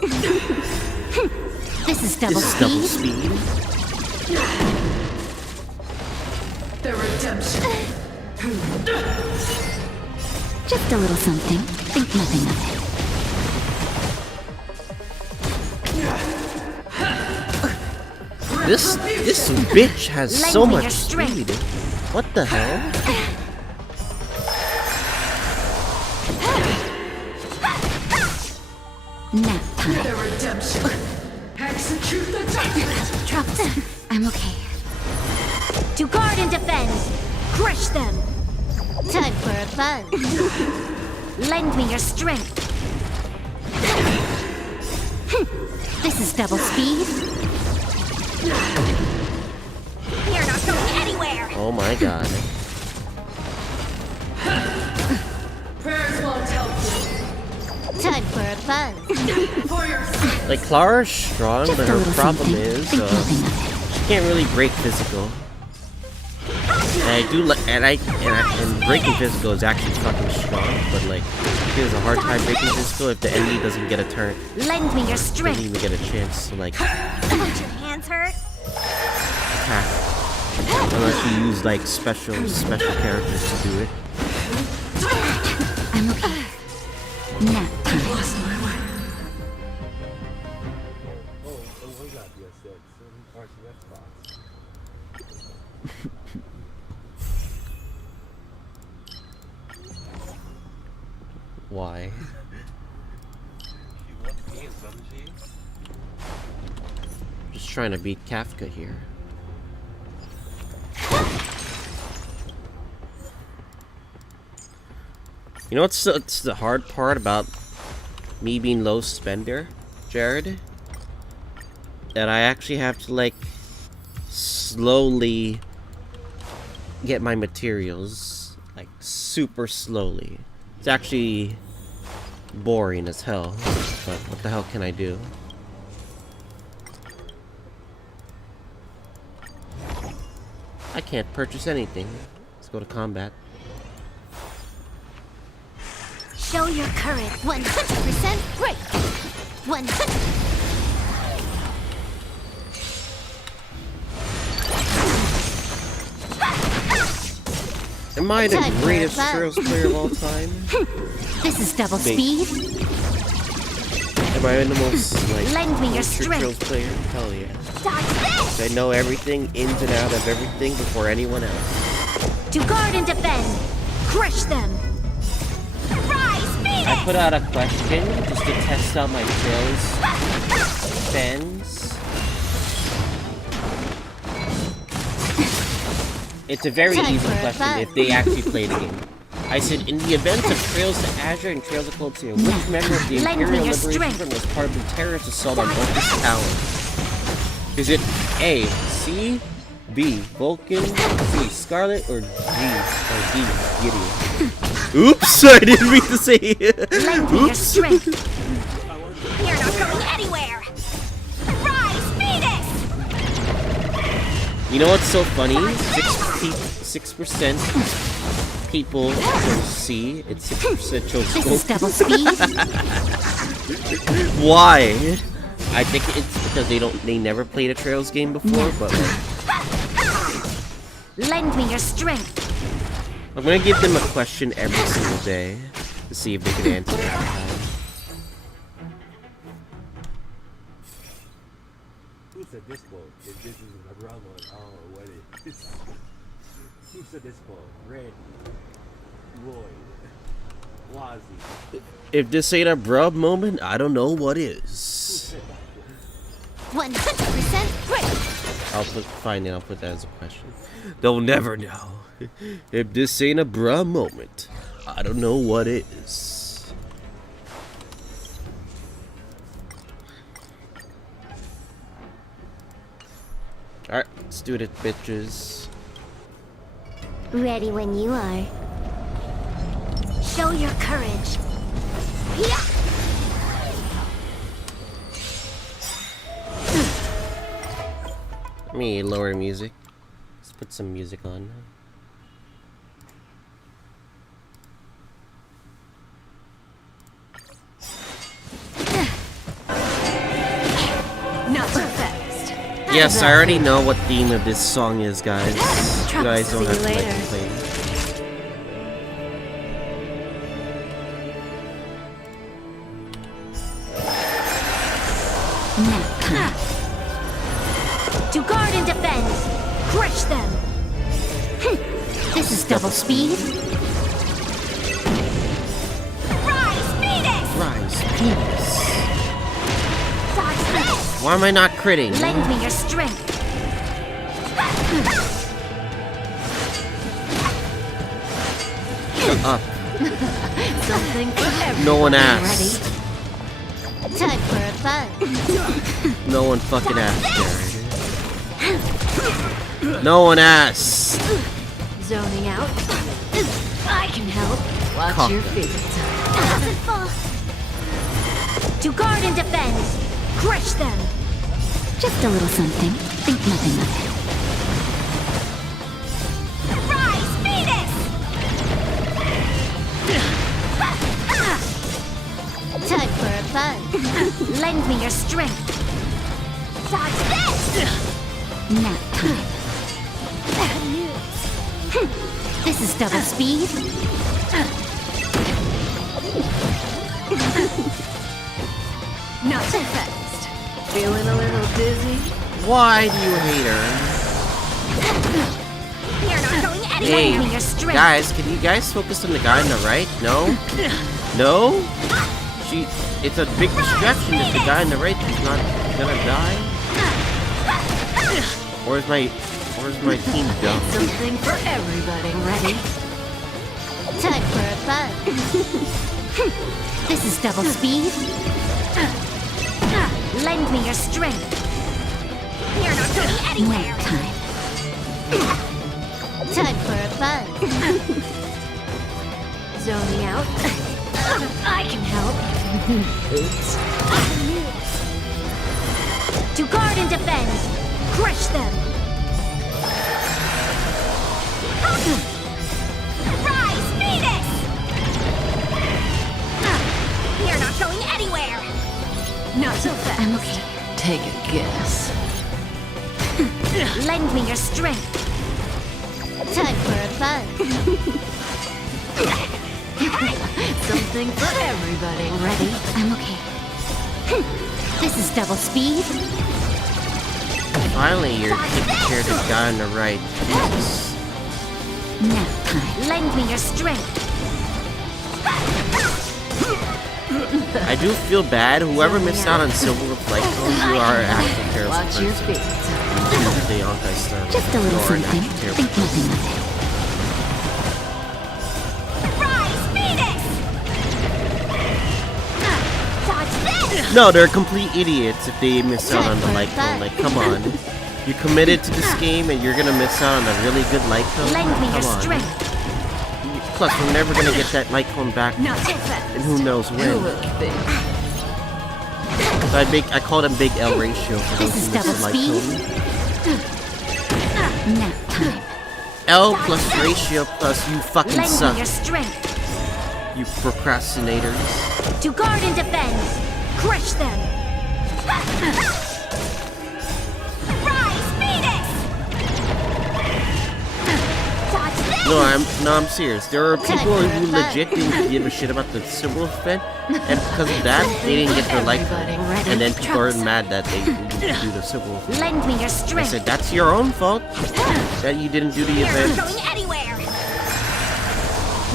This is double This is speed. double speed. Just a little something. Think nothing of it. This bitch has so Lend me much your strength. speed. What the hell? Nap time. Troublesome. I'm okay. To guard and defend. Crush them. Time for a buzz. Lend me your strength. This is double speed. You're not going anywhere. Oh my god. Time for a buzz. Like, Clara's strong, Just but a her little problem something. is, Think nothing of it. she can't really break physical. And I do like, and breaking physical is actually fucking strong, but like, she has a hard time breaking physical if the enemy doesn't get a turn, Lend me your doesn't strength. even get a chance to like Don't your hands hurt? attack. Unless you use like special characters to do it. I'm okay. Nap time. Why? Just trying to beat Kafka here. You know what's the hard part about me being low spender, Jared? That I actually have to like slowly get my materials, like super slowly. It's actually boring as hell, but what the hell can I do? I can't purchase anything. Let's go to combat. Show your courage. 100% break. 100. Am I the Time for a greatest buzz. Trails player of all time? This is double Maybe. speed. Am I the most like Lend me your ultra Trails strength. player? Hell yeah. Dodge this! I know everything, ins and out of everything before anyone else. To guard and defend. Crush them. Rise, beat I it! put out a question just to test out my Trails fans. It's a very Time easy for a question buzz. if they actually play the game. I said, in the event of Trails to Azure and Trails of Cold Steel, which member of the Lend me Imperial your Liberation strength. Front was part of the terrorist assault on Opus Tower? Is it A, C, B, Vulcan, C, Scarlet, or G, Gideon? Oops, I didn't mean to say it. Lend me your Oops. strength. You're not going anywhere. Rise, beat it! You know what's so funny? 6% people chose C, and 6% chose This is Scope. double speed. Why? I think it's because they never played a Trails game before, but like, Lend me your strength. I'm gonna give them a question every single day to see if they can answer it. Who said this quote? If this is a drama, I don't know what it is. Who said this quote? Randy, Lloyd, Wazzy. If this ain't a bruh moment, I don't know what is. 100% great. I'll put that as a question. They'll never know. If this ain't a bruh moment, I don't know what is. Alright, let's do it, bitches. Ready when you are. Show your courage. Yeah. Let me lower music. Let's put some music on. Not so fast. Yes, I already know what theme of this song is, guys. You guys don't have to See you like later. complain. To guard and defend. Crush them. This is double speed. Rise, Phoenix! Rise, penis. Dodge this. Why am I not critting? Lend me your strength. Shut up. Something for everyone. No one asked. Time for a fun. No one fucking asked, Jared. No one asked. Zoning out. I can help. Watch Cock your them. feet. Doesn't fall. To guard and defend. Crush them. Just a little something. Think nothing of it. Rise, Phoenix! Time for a fun. Lend me your strength. Dodge this! Nap time. Bad news. This is double speed. Not so fast. Feeling a little dizzy? Why do you hate her? You're not going anywhere. Hey, Lend me your strength. guys, can you guys focus on the guy on the right? No? No? It's a big distraction if the guy on the right is not gonna die. Where's my team dumb? Something for everybody. Ready? Time for a fun. This is double speed. Lend me your strength. You're not going anywhere. Time. Time for a fun. Zoning out. I can help. Oops. To guard and defend. Crush them. Rise, Phoenix! You're not going anywhere. Not so fast. I'm okay. Take a guess. Lend me your strength. Time for a fun. Something for everybody. Ready? I'm okay. This is double speed. Finally, you're taking care of the guy on the right. Yes. Nap time. Lend me your strength. I do feel bad. Whoever missed out on Silver with Light Cone, you are an actual terrible Watch your person. feet. The Honkai style. Just a little You're an something. actual terrible Think person. nothing of it. Rise, Phoenix! Dodge this! No, they're complete idiots if they miss out on the light cone. Like, come on. You're committed to this game and you're gonna miss out on a really good light cone? Lend me your Come on. strength. Plus, we're never gonna get that light cone back. Not so fast. And who knows Who when. will it be? So I call them Big L ratio for those This is who miss the double light cone. Nap time. L plus ratio plus you fucking Lend me suck. your strength. You procrastinators. To guard and defend. Crush them. Rise, Phoenix! Dodge this! No, I'm serious. There are people who legit didn't give a shit about the Silver Wolf event, and because of that, they didn't get their like. And then people are mad that they didn't do the Silver Wolf event. Lend me your I strength. said, that's your own fault that you didn't do the You're event. not going anywhere.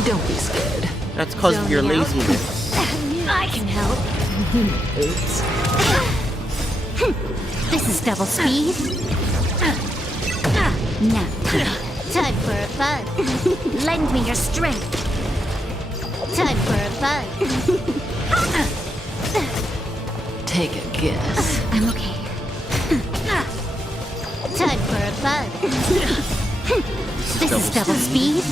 Don't be scared. That's because of your Zoning out. laziness. I can help. Oops. This is double speed. Now, time for a fun. Lend me your strength. Time for a fun. Take a guess. I'm okay. Time for a fun. This is double speed.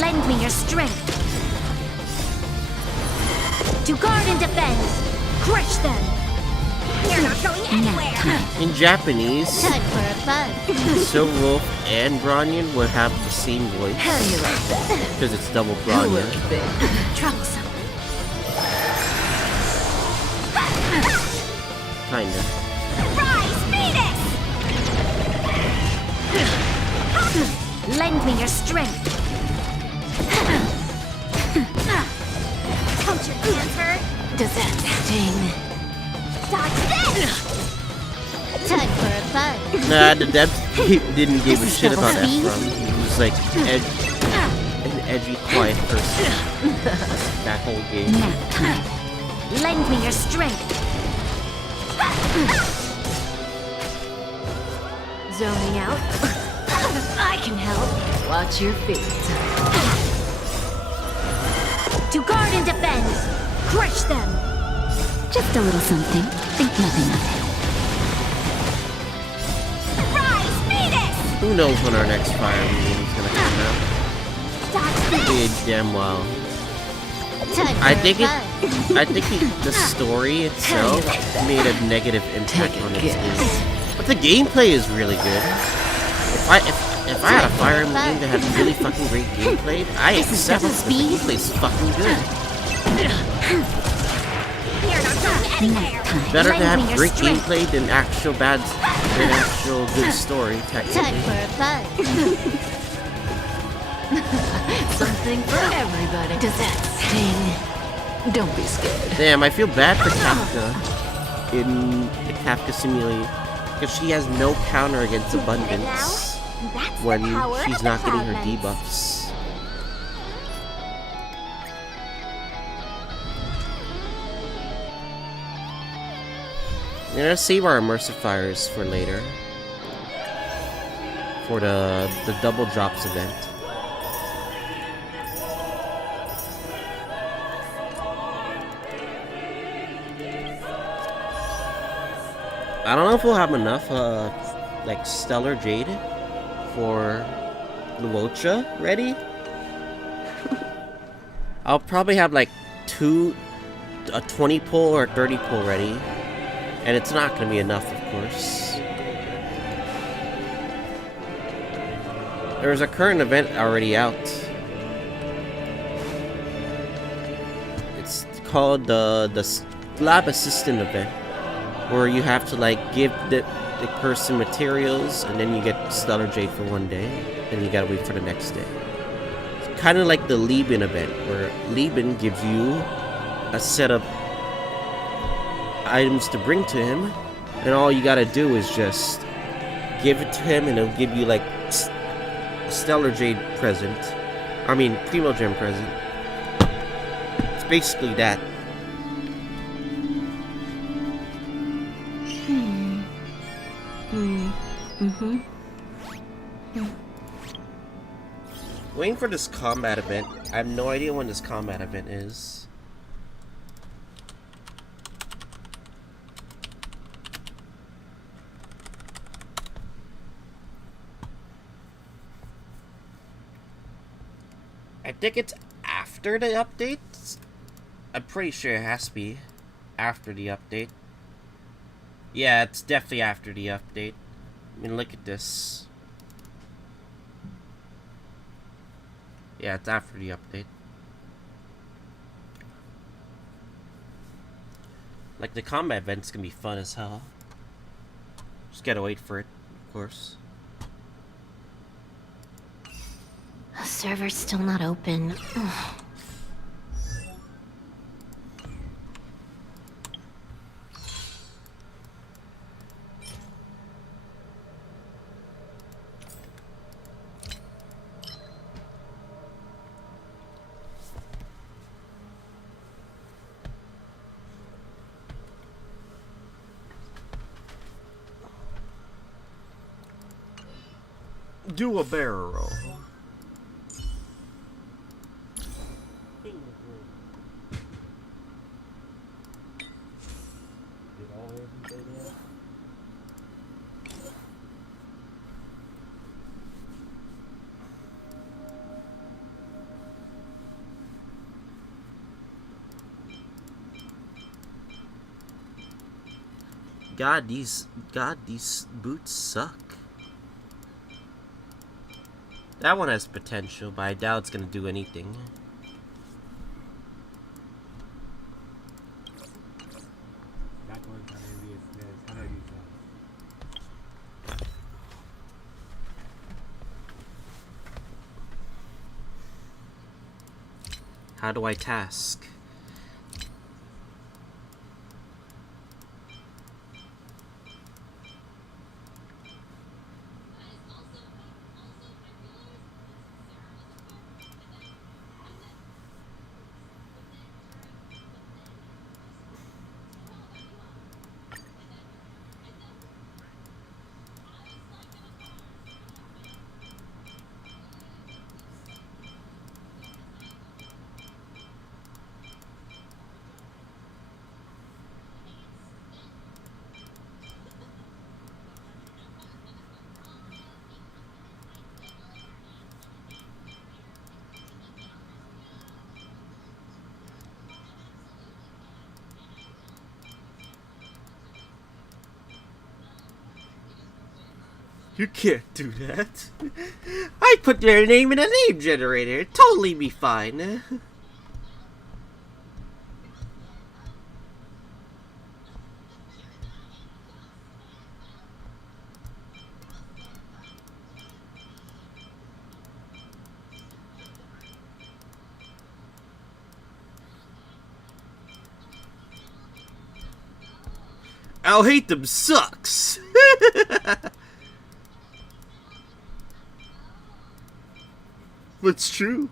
Lend me your strength. To guard and defend. Crush them. You're not going anywhere. In Japanese, Time for a fun. Silver Wolf and Bronyan would have the same voice How do you like that? because it's double Who Bronyan. would think? Troublesome. Kinda. Rise, Venus! Lend me your strength. Don't your hands hurt? Does that sting? Dodge this! Time for a fun. Nah, the devs didn't give a This is shit about double speed. Efron. He was like an edgy, quiet person that whole game. Now, time. Lend me your strength. Zoning out. I can help. Watch your feet. To guard and defend. Crush them. Just a little something. Think nothing of Rise, Venus! Who knows when our next Fire Emblem is gonna come out? Dodge this! Did damn well. it. Time for I a think fun. the story itself made a negative impact Take a on its guess. game. But the gameplay is really good. If I had a Fire Emblem game that had really fucking great gameplay, I This is accept it. double The speed. gameplay's fucking good. You're not going anywhere. Better to Lend me have your great strength. gameplay than actual good story, Time technically. for a fun. Something for everybody. Does that sting? Don't be scared. Damn, I feel bad for Kafka in the Kafka simulator because she has no counter against abundance That's when the power she's of not getting her fragments. debuffs. We're gonna save our immersive fires for later. For the double drops event. I don't know if we'll have enough like Stellar Jade for Luocha ready. I'll probably have like a 20 pull or a 30 pull ready. And it's not going to be enough, of course. There's a current event already out. It's called the Lab Assistant event, where you have to like give the person materials, and then you get Stellar Jade for one day, and you gotta wait for the next day. It's kind of like the Lieben event, where Lieben gives you a set of items to bring to him, and all you gotta do is just give it to him, and he'll give you like a Stellar Jade present. I mean, Primo Gem present. It's basically that. Waiting for this combat event. I have no idea when this combat event is. I think it's after the updates. I'm pretty sure it has to be after the update. Yeah, it's definitely after the update. I mean, look at this. Yeah, it's after the update. Like, the combat event's gonna be fun as hell. Just gotta wait for it, of course. server's still not open. Ugh. Do a barrel roll. Did all everything else? God, these boots suck. That one has potential, but I doubt it's gonna do anything. That one kind of is kind of use How do I task? You can't do that. I put their name in a name generator. It'd totally be fine. I'll hate them sucks. It's true.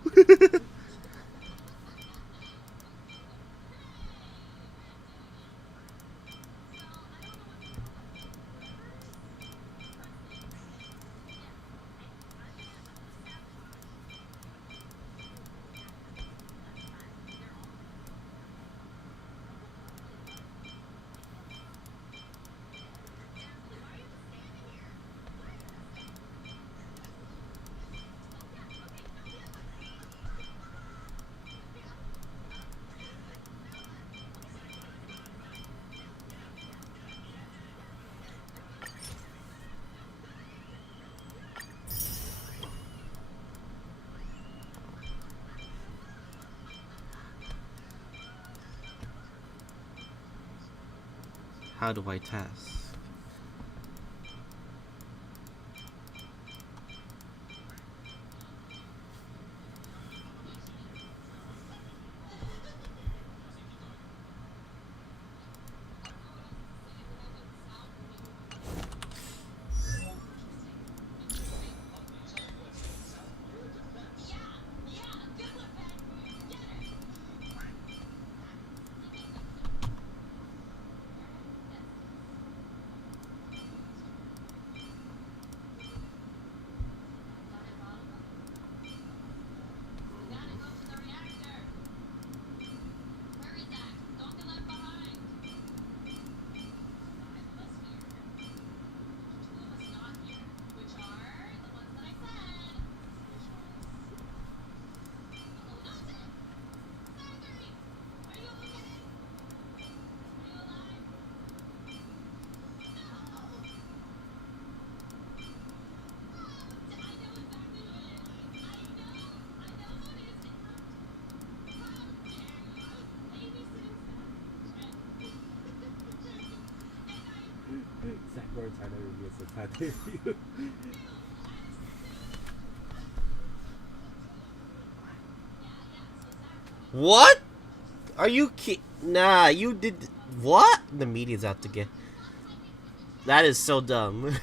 How do I task? exact words I never use the time. What? Are you Nah, you did. What? The media's out to get. That is so dumb.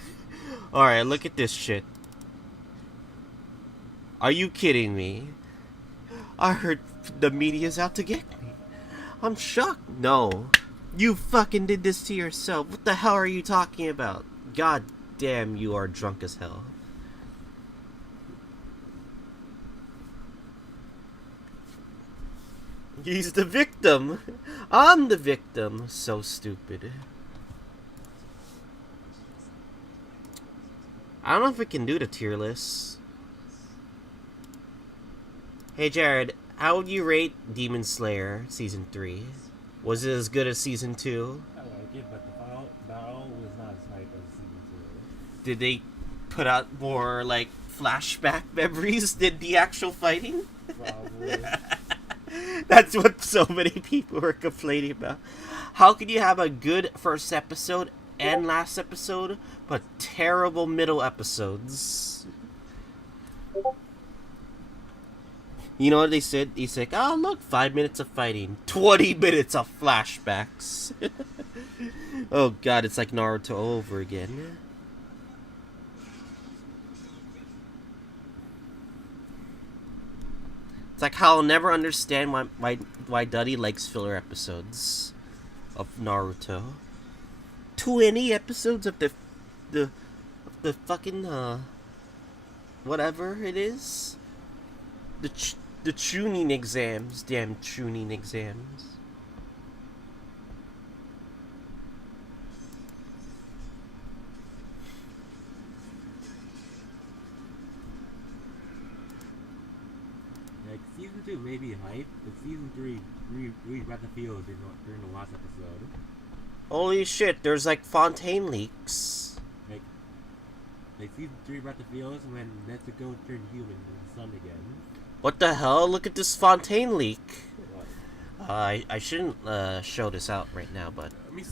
Alright, look at this shit. Are you kidding me? I heard the media's out to get me. I'm shocked. No. You fucking did this to yourself. What the hell are you talking about? God damn, you are drunk as hell. He's the victim. I'm the victim. So stupid. I don't know if we can do the tier list. Hey Jared, how would you rate Demon Slayer Season 3? Was it as good as Season 2? I like it, but the battle was not as hype as season 2. Did they put out more, like, flashback memories than the actual fighting? Probably. That's what so many people were complaining about. How could you have a good first episode and last episode, but terrible middle episodes? You know what they said? They said, oh look, 5 minutes of fighting, 20 minutes of flashbacks. Oh god, it's like Naruto over again. It's like how I'll never understand why Duddy likes filler episodes of Naruto. 20 episodes of the fucking whatever it is. The tuning exams, damn tuning exams. Like, season 2 may be hype, but season 3 really got the feels during the last episode. Holy shit, there's like Fontaine leaks. Like season 3 brought the feels when Nezuko turned human in the sun again. What the hell? Look at this Fontaine leak. What? I shouldn't show this out right now, but Let me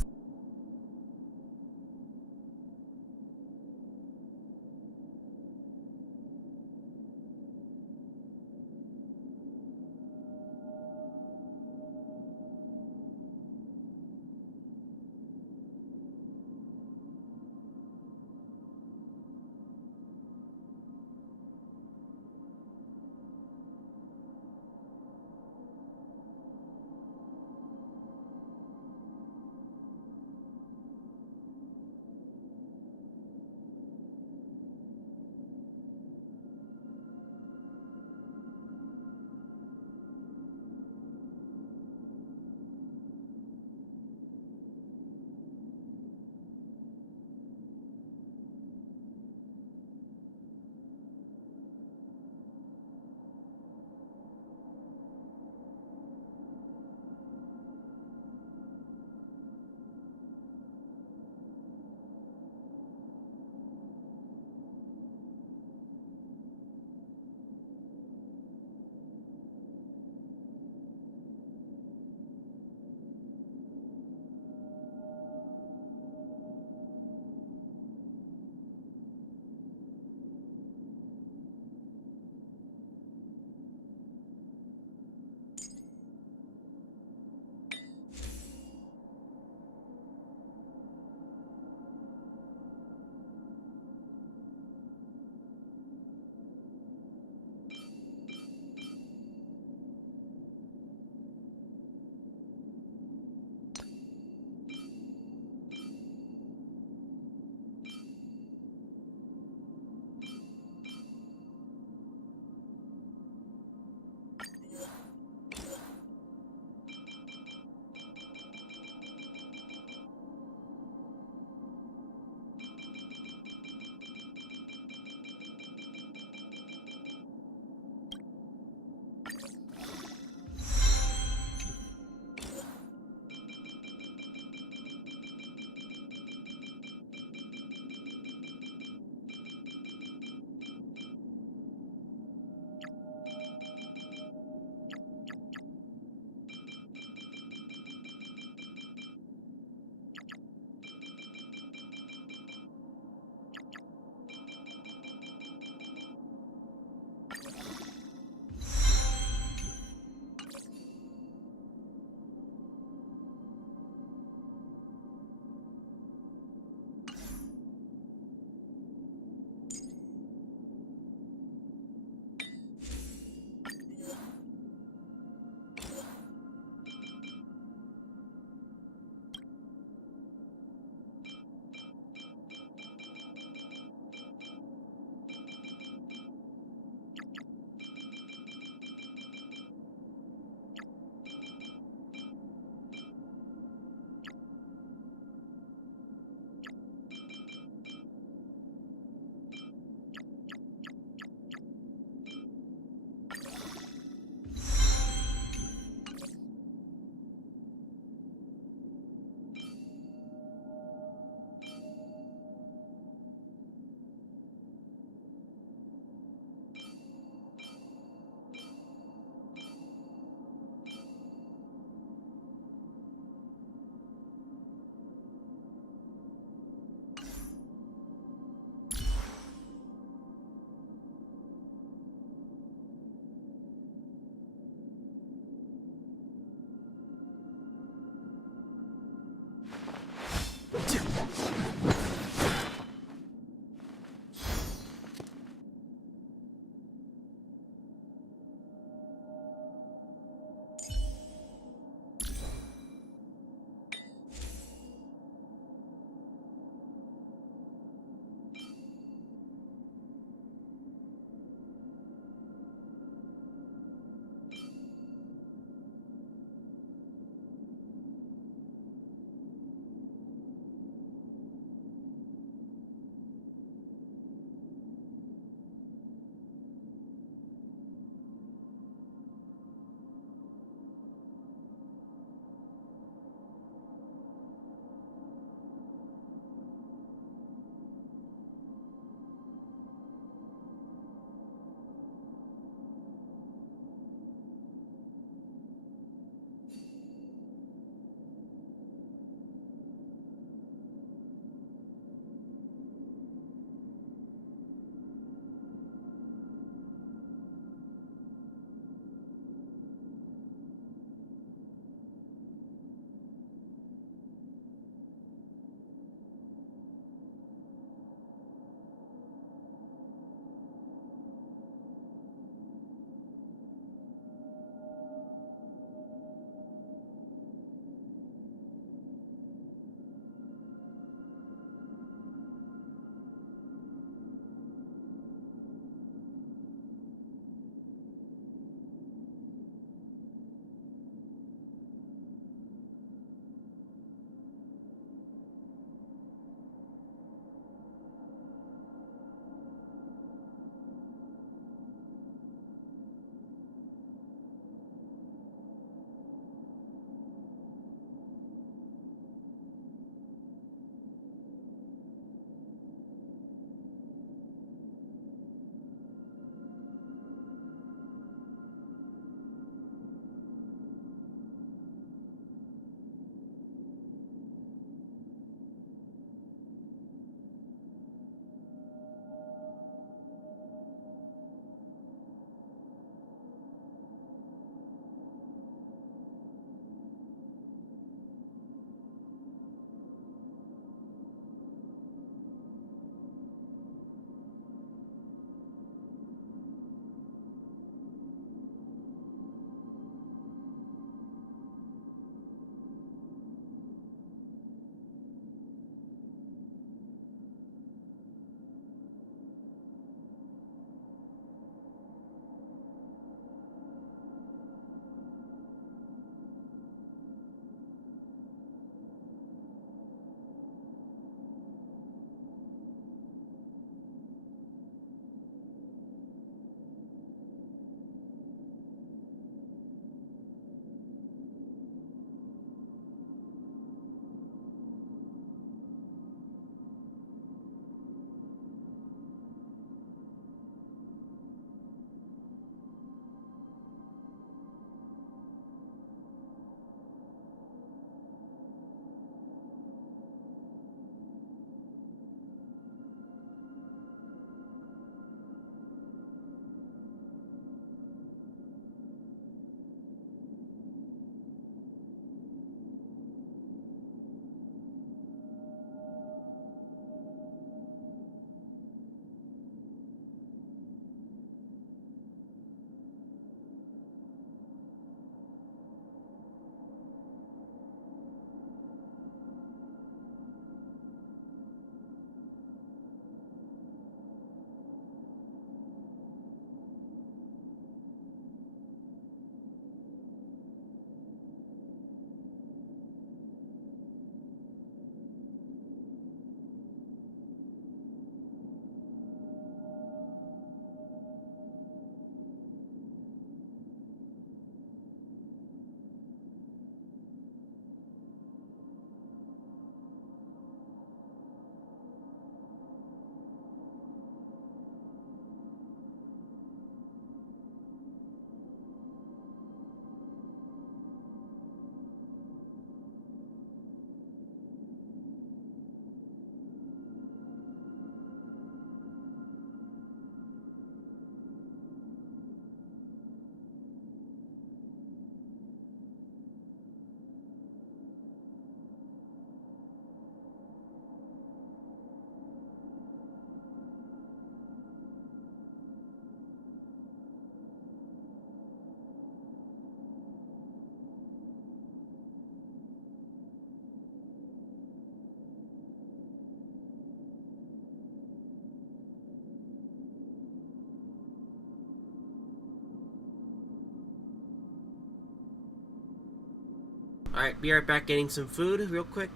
Alright, be right back getting some food real quick.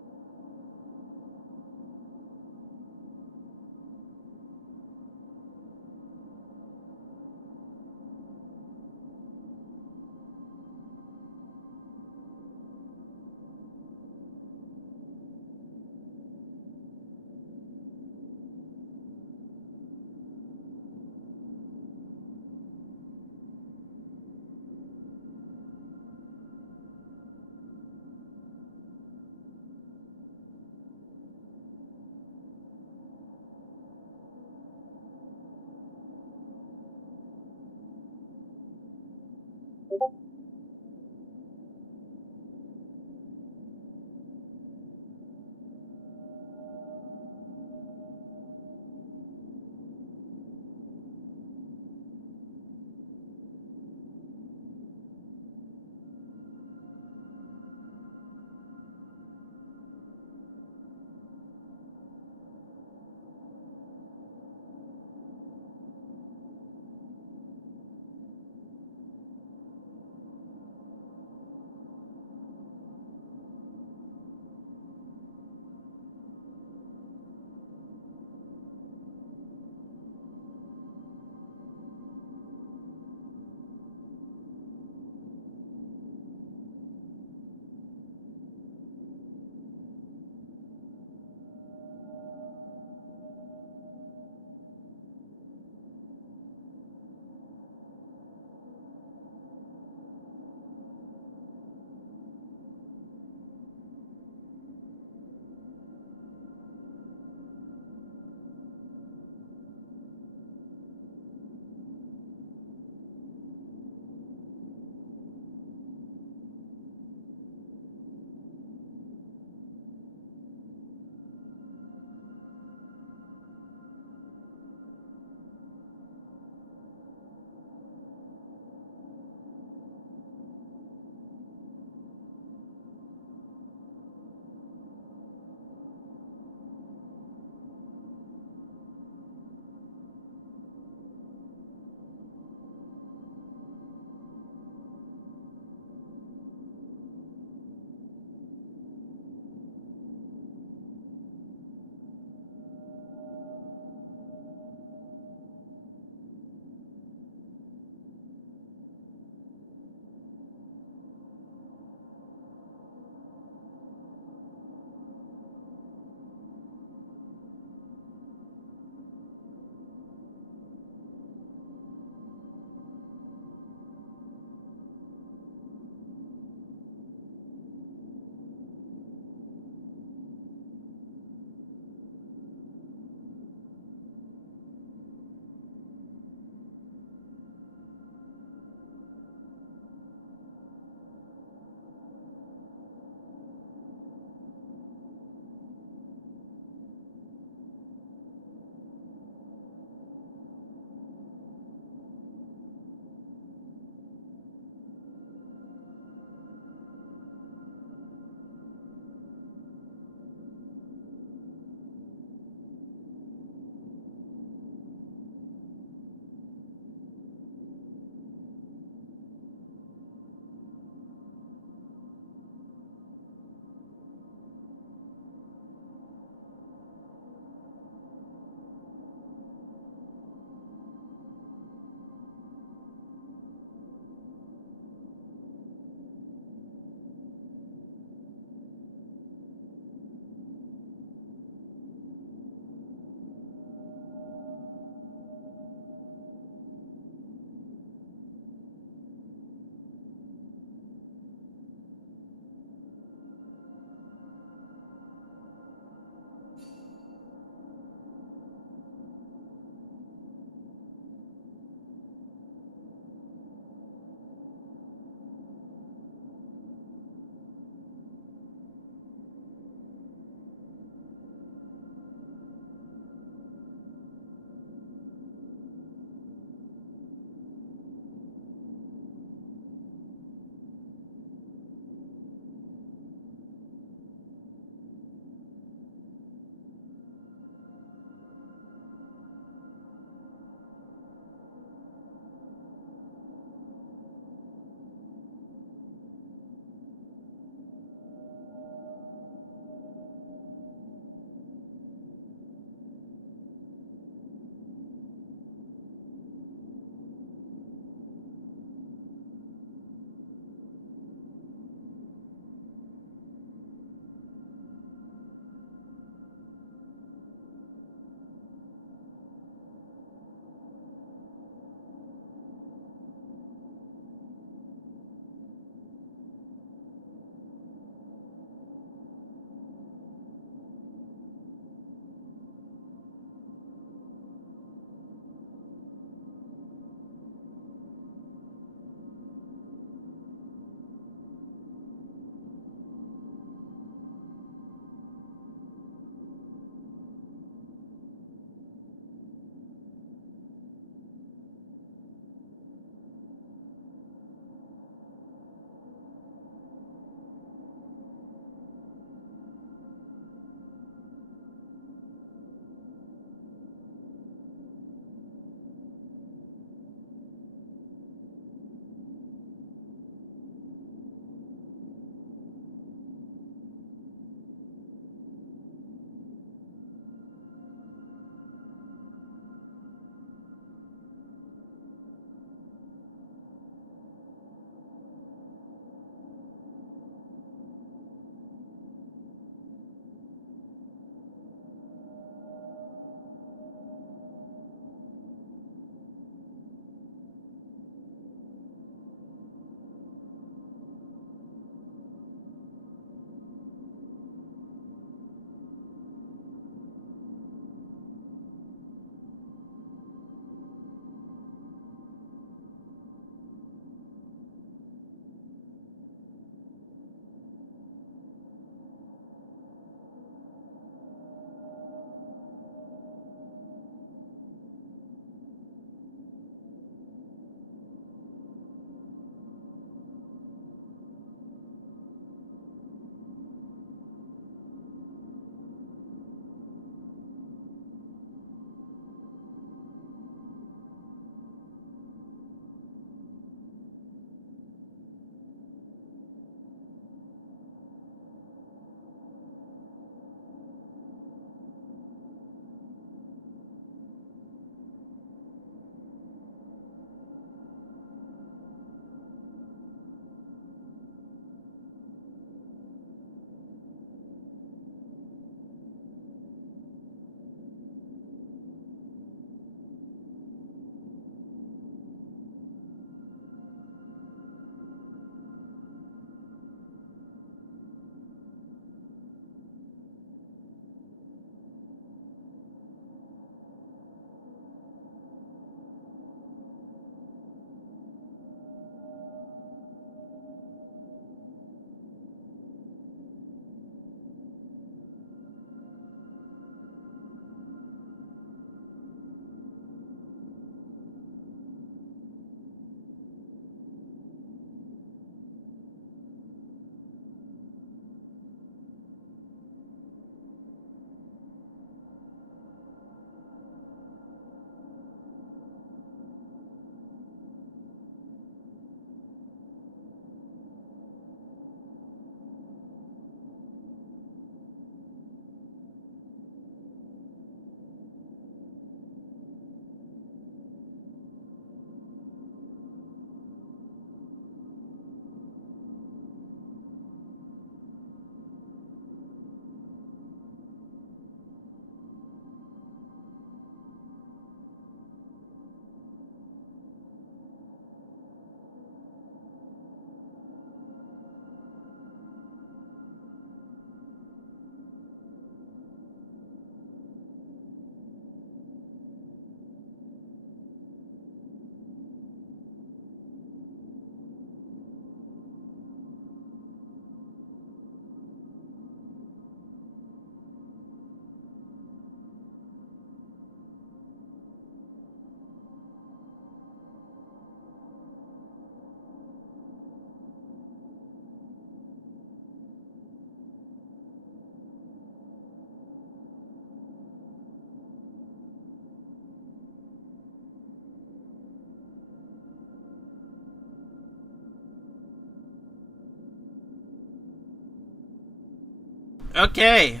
Okay.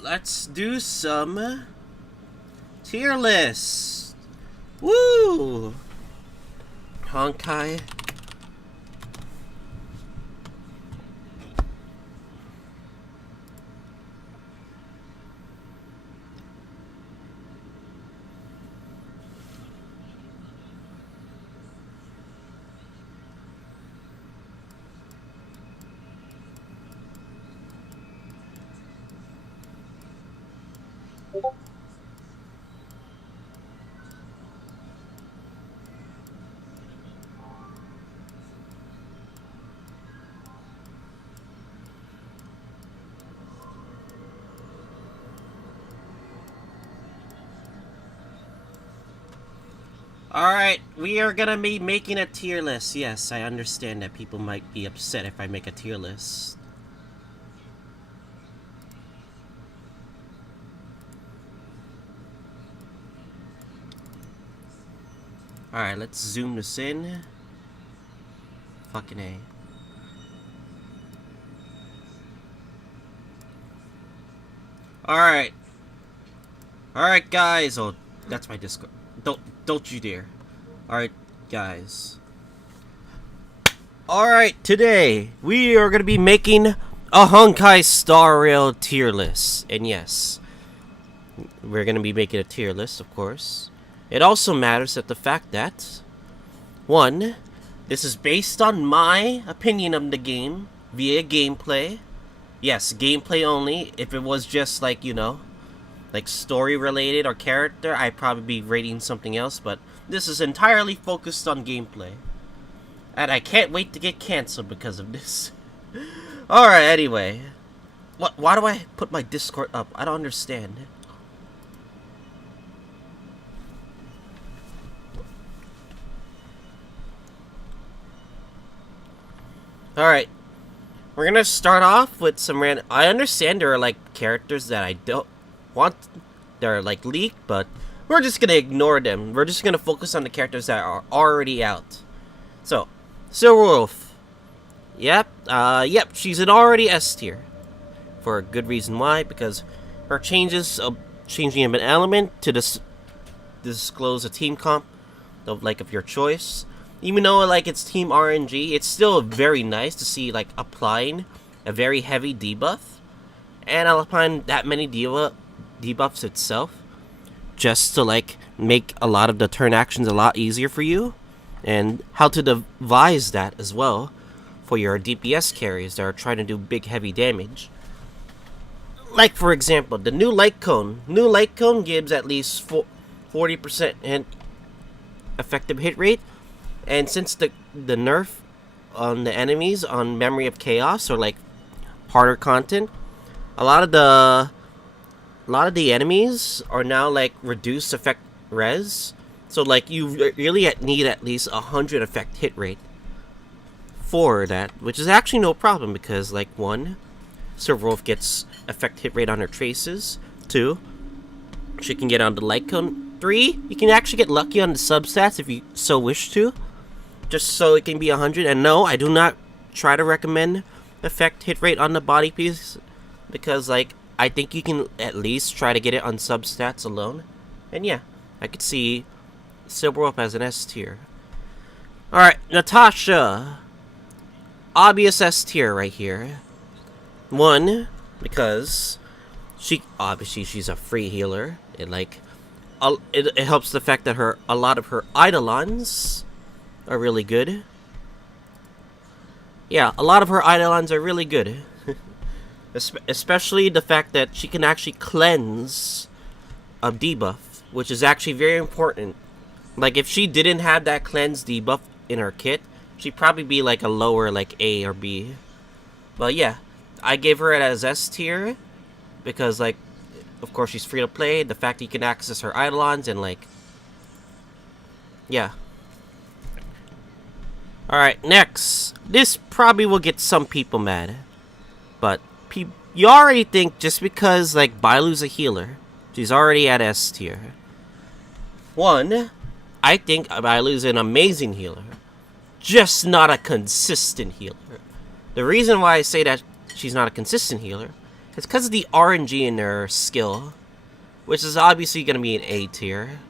Let's do some tier list. Woo! Honkai. Alright, we are gonna be making a tier list. Yes, I understand that people might be upset if I make a tier list. Alright, let's zoom this in. Fucking A. Alright. Alright, guys. Oh, that's my Discord. Don't you dare. Alright, guys. Alright, today we are going to be making a Honkai Star Rail tier list. And yes, we're going to be making a tier list, of course. It also matters that the fact that, one, this is based on my opinion of the game via gameplay. Yes, gameplay only. If it was just like, you know, like story related or character, I'd probably be rating something else, but this is entirely focused on gameplay. And I can't wait to get canceled because of this. Alright, anyway. Why do I put my Discord up? I don't understand. Alright. We're gonna start off with some random... I understand there are like characters that I don't want, they're like leaked, but we're just gonna ignore them. We're just gonna focus on the characters that are already out. So, Silverwolf. Yep, she's an already S tier. For a good reason why, because her changes of changing of an element to disclose a team comp of like of your choice. Even though like it's team RNG, it's still very nice to see like applying a very heavy debuff. And applying that many debuffs itself, just to like make a lot of the turn actions a lot easier for you, and how to devise that as well for your DPS carries that are trying to do big heavy damage. Like for example, the new light cone. New light cone gives at least 40% effective hit rate, and since the nerf on the enemies on Memory of Chaos or like harder content, a lot of the enemies are now like reduced effect res, so like you really need at least 100 effect hit rate for that, which is actually no problem because like 1, Silverwolf gets effect hit rate on her traces. 2, she can get on the light cone. 3, you can actually get lucky on the substats if you so wish to, just so it can be 100. And no, I do not try to recommend effect hit rate on the body piece, because like I think you can at least try to get it on substats alone. And yeah, I could see Silverwolf as an S tier. Alright, Natasha. Obvious S tier right here. 1, because she's a free healer. It helps the fact that a lot of her Eidolons are really good. Yeah, a lot of her Eidolons are really good. Especially the fact that she can actually cleanse a debuff, which is actually very important. Like, if she didn't have that cleanse debuff in her kit, she'd probably be like a lower, like A or B. But yeah, I gave her it as S tier because, like, of course she's free to play. The fact that you can access her Eidolons and, like, yeah. Alright, next. This probably will get some people mad, but you already think just because, like, Bailu's a healer, she's already at S tier. 1, I think Bailu's an amazing healer, just not a consistent healer. The reason why I say that she's not a consistent healer is because of the RNG in her skill, which is obviously going to be an A tier.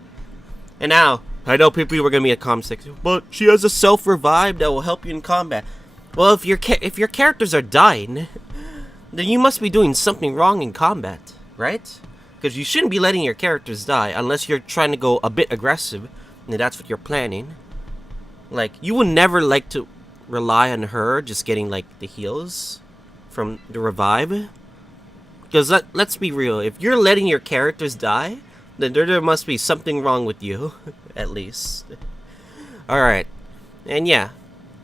And now, I know people are going to be a comment section, but she has a self-revive that will help you in combat. Well, if your characters are dying, then you must be doing something wrong in combat, right? Because you shouldn't be letting your characters die unless you're trying to go a bit aggressive, and that's what you're planning. Like, you would never like to rely on her just getting, like, the heals from the revive. Because let's be real, if you're letting your characters die, then there must be something wrong with you, at least. Alright, and yeah,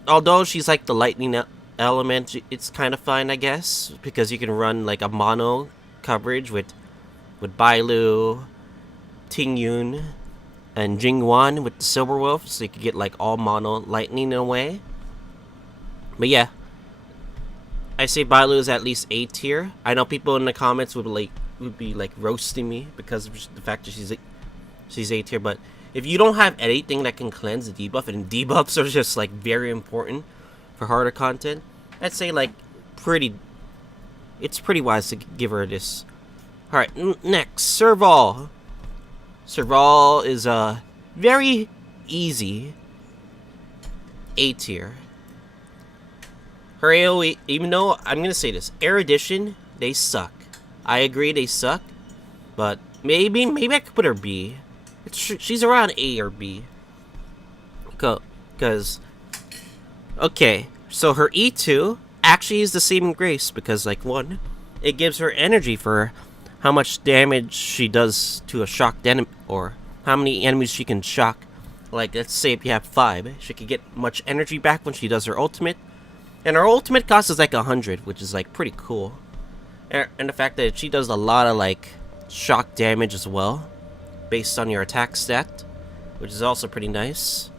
although she's like the lightning element, it's kind of fine, I guess, because you can run like a mono coverage with Bailu, Tingyun, and Jingwan with the Silver Wolf, so you could get like all mono lightning in a way. But yeah, I say Bailu is at least A tier. I know people in the comments would be like roasting me because of the fact that she's A tier, but if you don't have anything that can cleanse the debuff, and debuffs are just like very important for harder content, I'd say like it's pretty wise to give her this. Alright, next, Serval. Serval is a very easy A tier. Her AoE, even though, I'm gonna say this, Erudition, they suck. I agree they suck, but maybe I could put her B. She's around A or B. Because, okay, so her E2 actually is the saving grace, because, like, one, it gives her energy for how much damage she does to a shocked enemy, or how many enemies she can shock. Like, let's say if you have 5, she could get much energy back when she does her ultimate. And her ultimate cost is like 100, which is like pretty cool. And the fact that she does a lot of like shock damage as well, based on your attack stat, which is also pretty nice.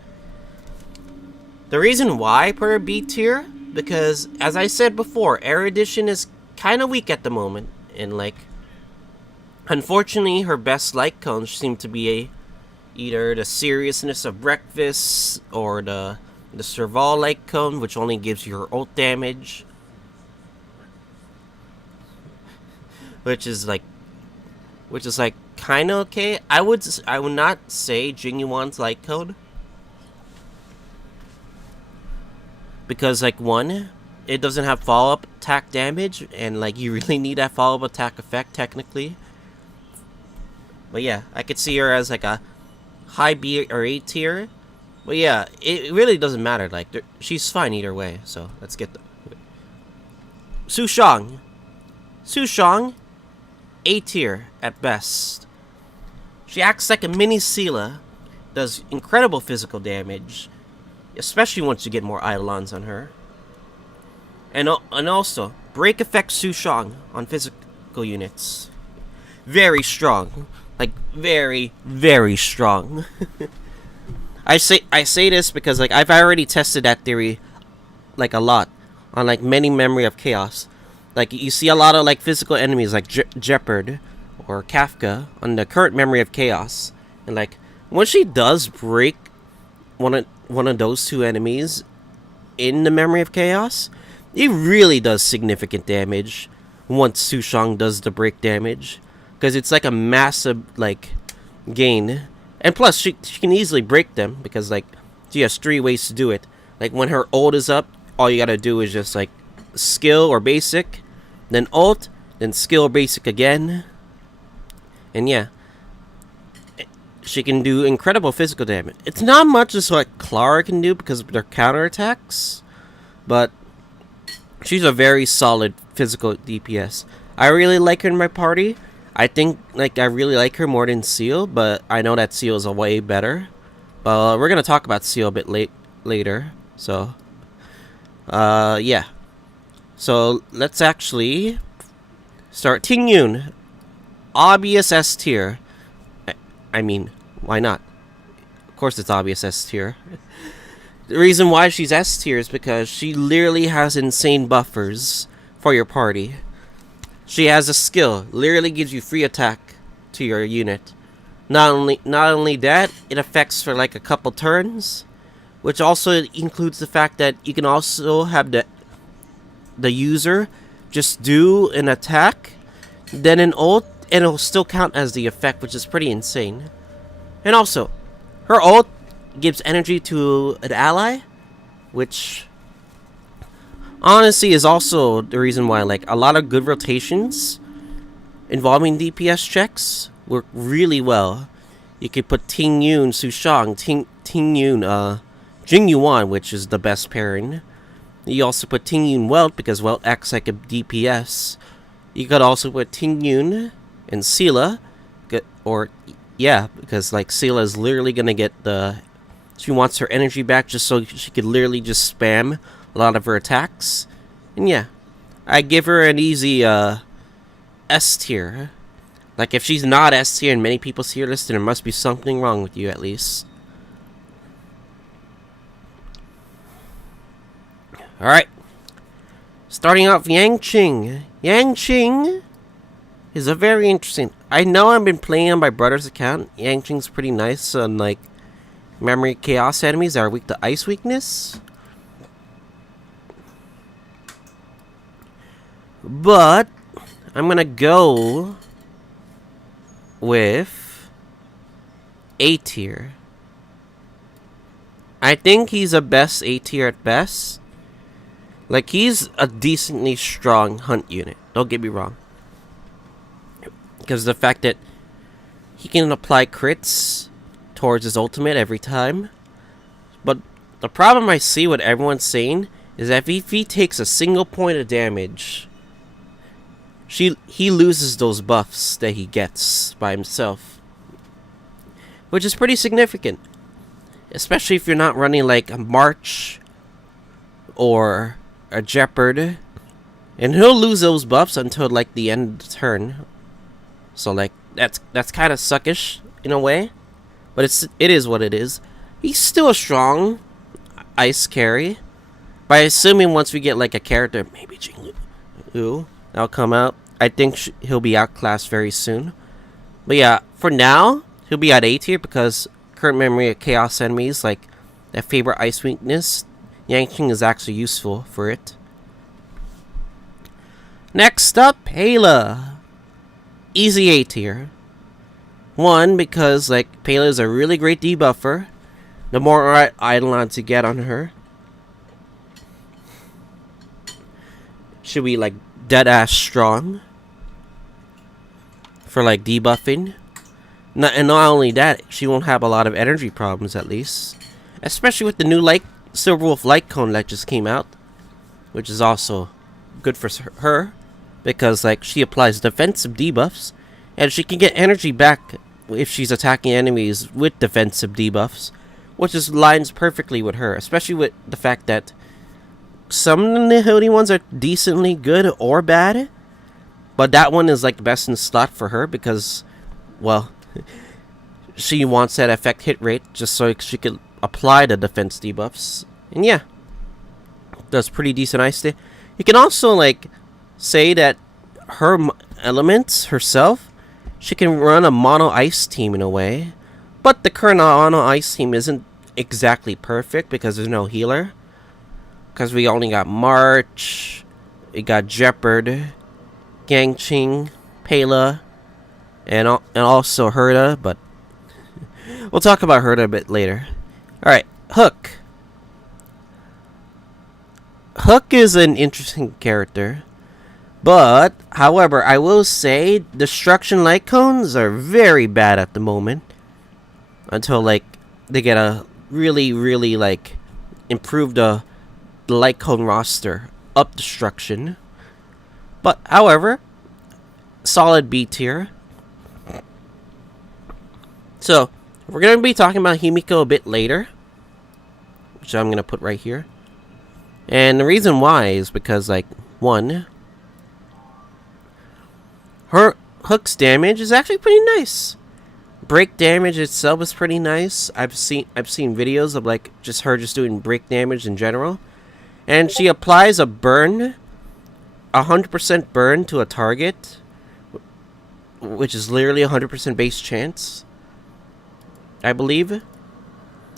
The reason why I put her B tier, because as I said before, Erudition is kind of weak at the moment, and like, unfortunately, her best light cones seem to be either the seriousness of breakfast or the Serval light cone, which only gives you her ult damage, which is like kind of okay. I would not say Jingyuan's light cone, because like, one, it doesn't have follow-up attack damage, and like you really need that follow-up attack effect technically. But yeah, I could see her as like a high B or A tier. But yeah, it really doesn't matter. Like, she's fine either way. So let's get the Sushang. Sushang, A tier at best. She acts like a mini Sela, does incredible physical damage, especially once you get more Eidolons on her. And also, break effect Sushang on physical units. Very strong. Like, very, very strong. I say this because like I've already tested that theory like a lot on like many Memory of Chaos. Like, you see a lot of like physical enemies like Jeopard or Kafka on the current Memory of Chaos, and like when she does break one of those two enemies in the Memory of Chaos, it really does significant damage once Sushang does the break damage, because it's like a massive like gain. And plus, she can easily break them, because, like, she has 3 ways to do it. Like, when her ult is up, all you gotta do is just, like, skill or basic, then ult, then skill or basic again. And yeah, she can do incredible physical damage. It's not much as what Clara can do because of their counterattacks, but she's a very solid physical DPS. I really like her in my party. I think, like, I really like her more than Seal, but I know that Seal is a way better. We're gonna talk about Seal a bit later, so, yeah. So, let's actually start. Tingyun, obvious S tier. I mean, why not? Of course it's obvious S tier. The reason why she's S tier is because she literally has insane buffers for your party. She has a skill, literally gives you free attack to your unit. Not only that, it affects for like a couple turns, which also includes the fact that you can also have the user just do an attack, then an ult, and it'll still count as the effect, which is pretty insane. And also, her ult gives energy to an ally, which honestly is also the reason why like a lot of good rotations involving DPS checks work really well. You could put Ting Yun, Su Shang, Ting Yun, Jing Yuan, which is the best pairing. You also put Ting Yun Welt because Welt acts like a DPS. You could also put Ting Yun and Sela, because like Sela is literally gonna get she wants her energy back just so she could literally just spam a lot of her attacks. And yeah, I give her an easy S tier. Like if she's not S tier in many people's tier list, then there must be something wrong with you at least. Alright. Starting off Yang Qing. Yang Qing is a very interesting. I know I've been playing on my brother's account. Yang Qing's pretty nice on like memory chaos enemies that are weak to ice weakness. But I'm gonna go with A tier. I think he's a best A tier at best. Like, he's a decently strong hunt unit. Don't get me wrong. Because the fact that he can apply crits towards his ultimate every time. But the problem I see with everyone saying is that if he takes a single point of damage, he loses those buffs that he gets by himself. Which is pretty significant. Especially if you're not running like a March or a Jeopard, and he'll lose those buffs until like the end of the turn. So like that's kind of suckish in a way, but it is what it is. He's still a strong ice carry, but assuming once we get like a character, maybe Jinglu, that'll come out. I think he'll be outclassed very soon. But yeah, for now he'll be at A tier because current memory of chaos enemies like that favorite ice weakness. Yang Qing is actually useful for it. Next up, Pela. Easy A tier. One, because like Pela is a really great debuffer. The more Eidolons you get on her, she'll be like dead ass strong for like debuffing. And not only that, she won't have a lot of energy problems at least. Especially with the new Silverwolf Light Cone that just came out, which is also good for her because like she applies defensive debuffs and she can get energy back if she's attacking enemies with defensive debuffs, which just lines perfectly with her, especially with the fact that some of the Nihility ones are decently good or bad, but that one is like the best in slot for her because, well, she wants that effect hit rate just so she could apply the defense debuffs. And yeah, does pretty decent ice day. You can also like say that her elements herself, she can run a mono ice team in a way, but the current mono ice team isn't exactly perfect because there's no healer, because we only got March, we got Jeopard, Yang Qing, Pela, and also Herta, but we'll talk about Herta a bit later. Alright, Hook. Hook is an interesting character, but, however, I will say Destruction Light Cones are very bad at the moment. Until, like, they get a really, like, improve the Light Cone roster up Destruction. But, however, solid B tier. So, we're going to be talking about Himiko a bit later, which I'm going to put right here. And the reason why is because, like, one, her Hook's damage is actually pretty nice. Break damage itself is pretty nice. I've seen videos of, like, just her just doing break damage in general. And she applies a burn, 100% burn to a target, which is literally 100% base chance. I believe.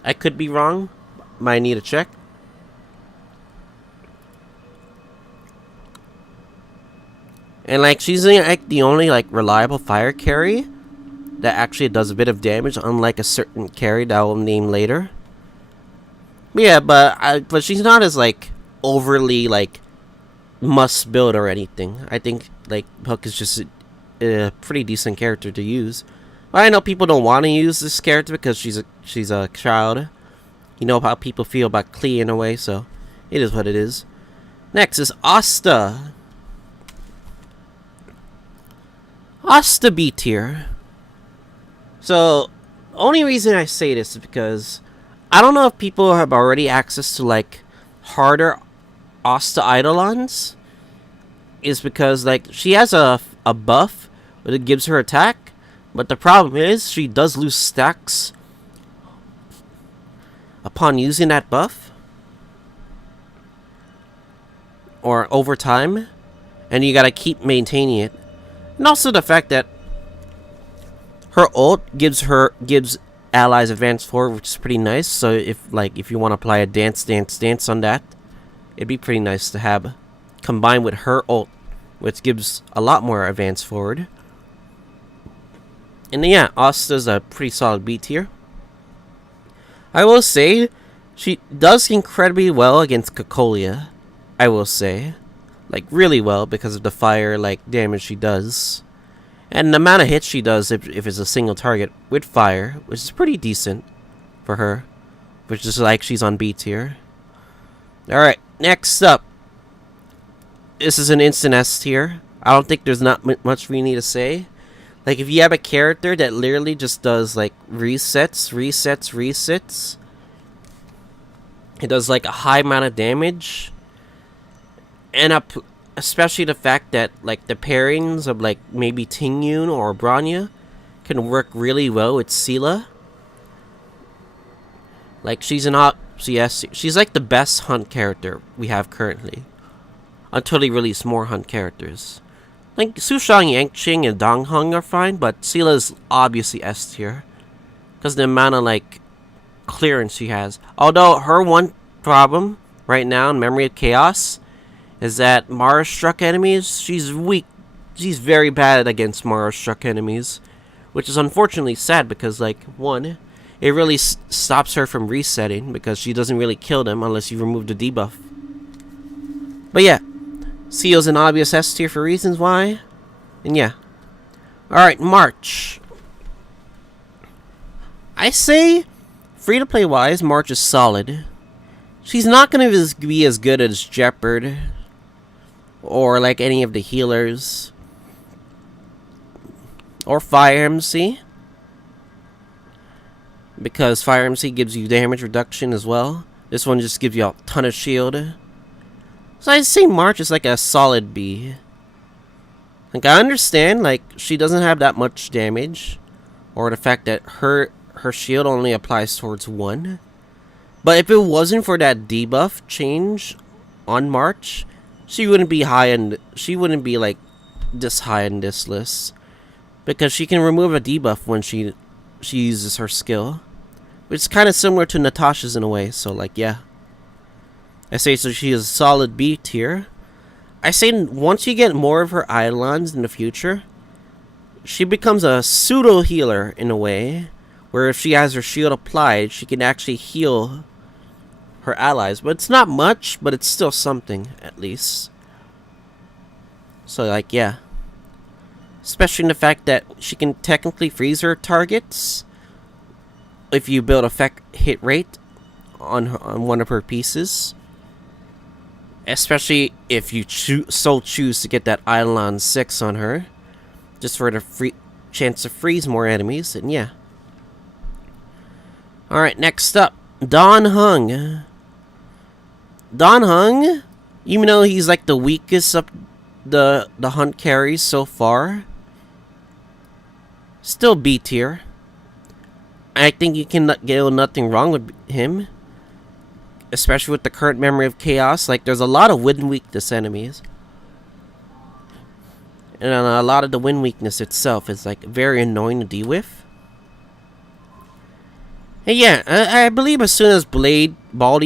I could be wrong. Might need to check. And like she's like the only like reliable fire carry that actually does a bit of damage, unlike a certain carry that I will name later. But yeah, but she's not as like overly like must build or anything. I think like Hook is just a pretty decent character to use. But I know people don't want to use this character because she's a child. You know how people feel about Klee in a way, so it is what it is. Next is Asta. Asta B tier. So, only reason I say this is because I don't know if people have already access to like harder Asta Eidolons. Is because like she has a buff that gives her attack, but the problem is she does lose stacks upon using that buff or over time, and you gotta keep maintaining it. And also the fact that her ult gives allies advance forward, which is pretty nice. So if you want to apply a dance on that, it'd be pretty nice to have combined with her ult, which gives a lot more advance forward. And yeah, Asta's a pretty solid B tier. I will say she does incredibly well against Cocolia. I will say, like really well because of the fire like damage she does. And the amount of hits she does if it's a single target with fire, which is pretty decent for her. Which is like she's on B tier. Alright, next up. This is an instant S tier. I don't think there's not much we need to say. Like if you have a character that literally just does like resets. It does like a high amount of damage. And especially the fact that like the pairings of like maybe Tingyun or Bronya can work really well with Sela. Like she's like the best hunt character we have currently. Until they release more hunt characters. Like Sushang, Yangqing, and Dongheng are fine, but Sela is obviously S tier. Because the amount of like clearance she has. Although her one problem right now in Memory of Chaos is that Mara struck enemies, she's weak. She's very bad against Mara struck enemies, which is unfortunately sad because like one, it really stops her from resetting because she doesn't really kill them unless you remove the debuff. But yeah, Seal's an obvious S tier for reasons why, and yeah. Alright, March. I say, free to play wise, March is solid. She's not going to be as good as Jeopard or like any of the healers or Fire MC, because Fire MC gives you damage reduction as well. This one just gives you a ton of shield. So I'd say March is like a solid B. Like I understand like she doesn't have that much damage, or the fact that her shield only applies towards one. But if it wasn't for that debuff change on March, she wouldn't be like this high in this list, because she can remove a debuff when she uses her skill, which is kind of similar to Natasha's in a way. So like yeah, I say so she is a solid B tier. I say once you get more of her Eidolons in the future, she becomes a pseudo healer in a way, where if she has her shield applied, she can actually heal her allies. But it's not much, but it's still something, at least. So, like, yeah. Especially in the fact that she can technically freeze her targets if you build effect hit rate on one of her pieces. Especially if you choose to get that Eidolon 6 on her, just for the chance to freeze more enemies, and yeah. Alright, next up, Dongheng. Dongheng, even though he's like the weakest of the hunt carries so far, still B tier. I think you can get nothing wrong with him, especially with the current Memory of Chaos. Like there's a lot of wind weakness enemies, and a lot of the wind weakness itself is like very annoying to deal with. Hey, yeah, I believe as soon as Blade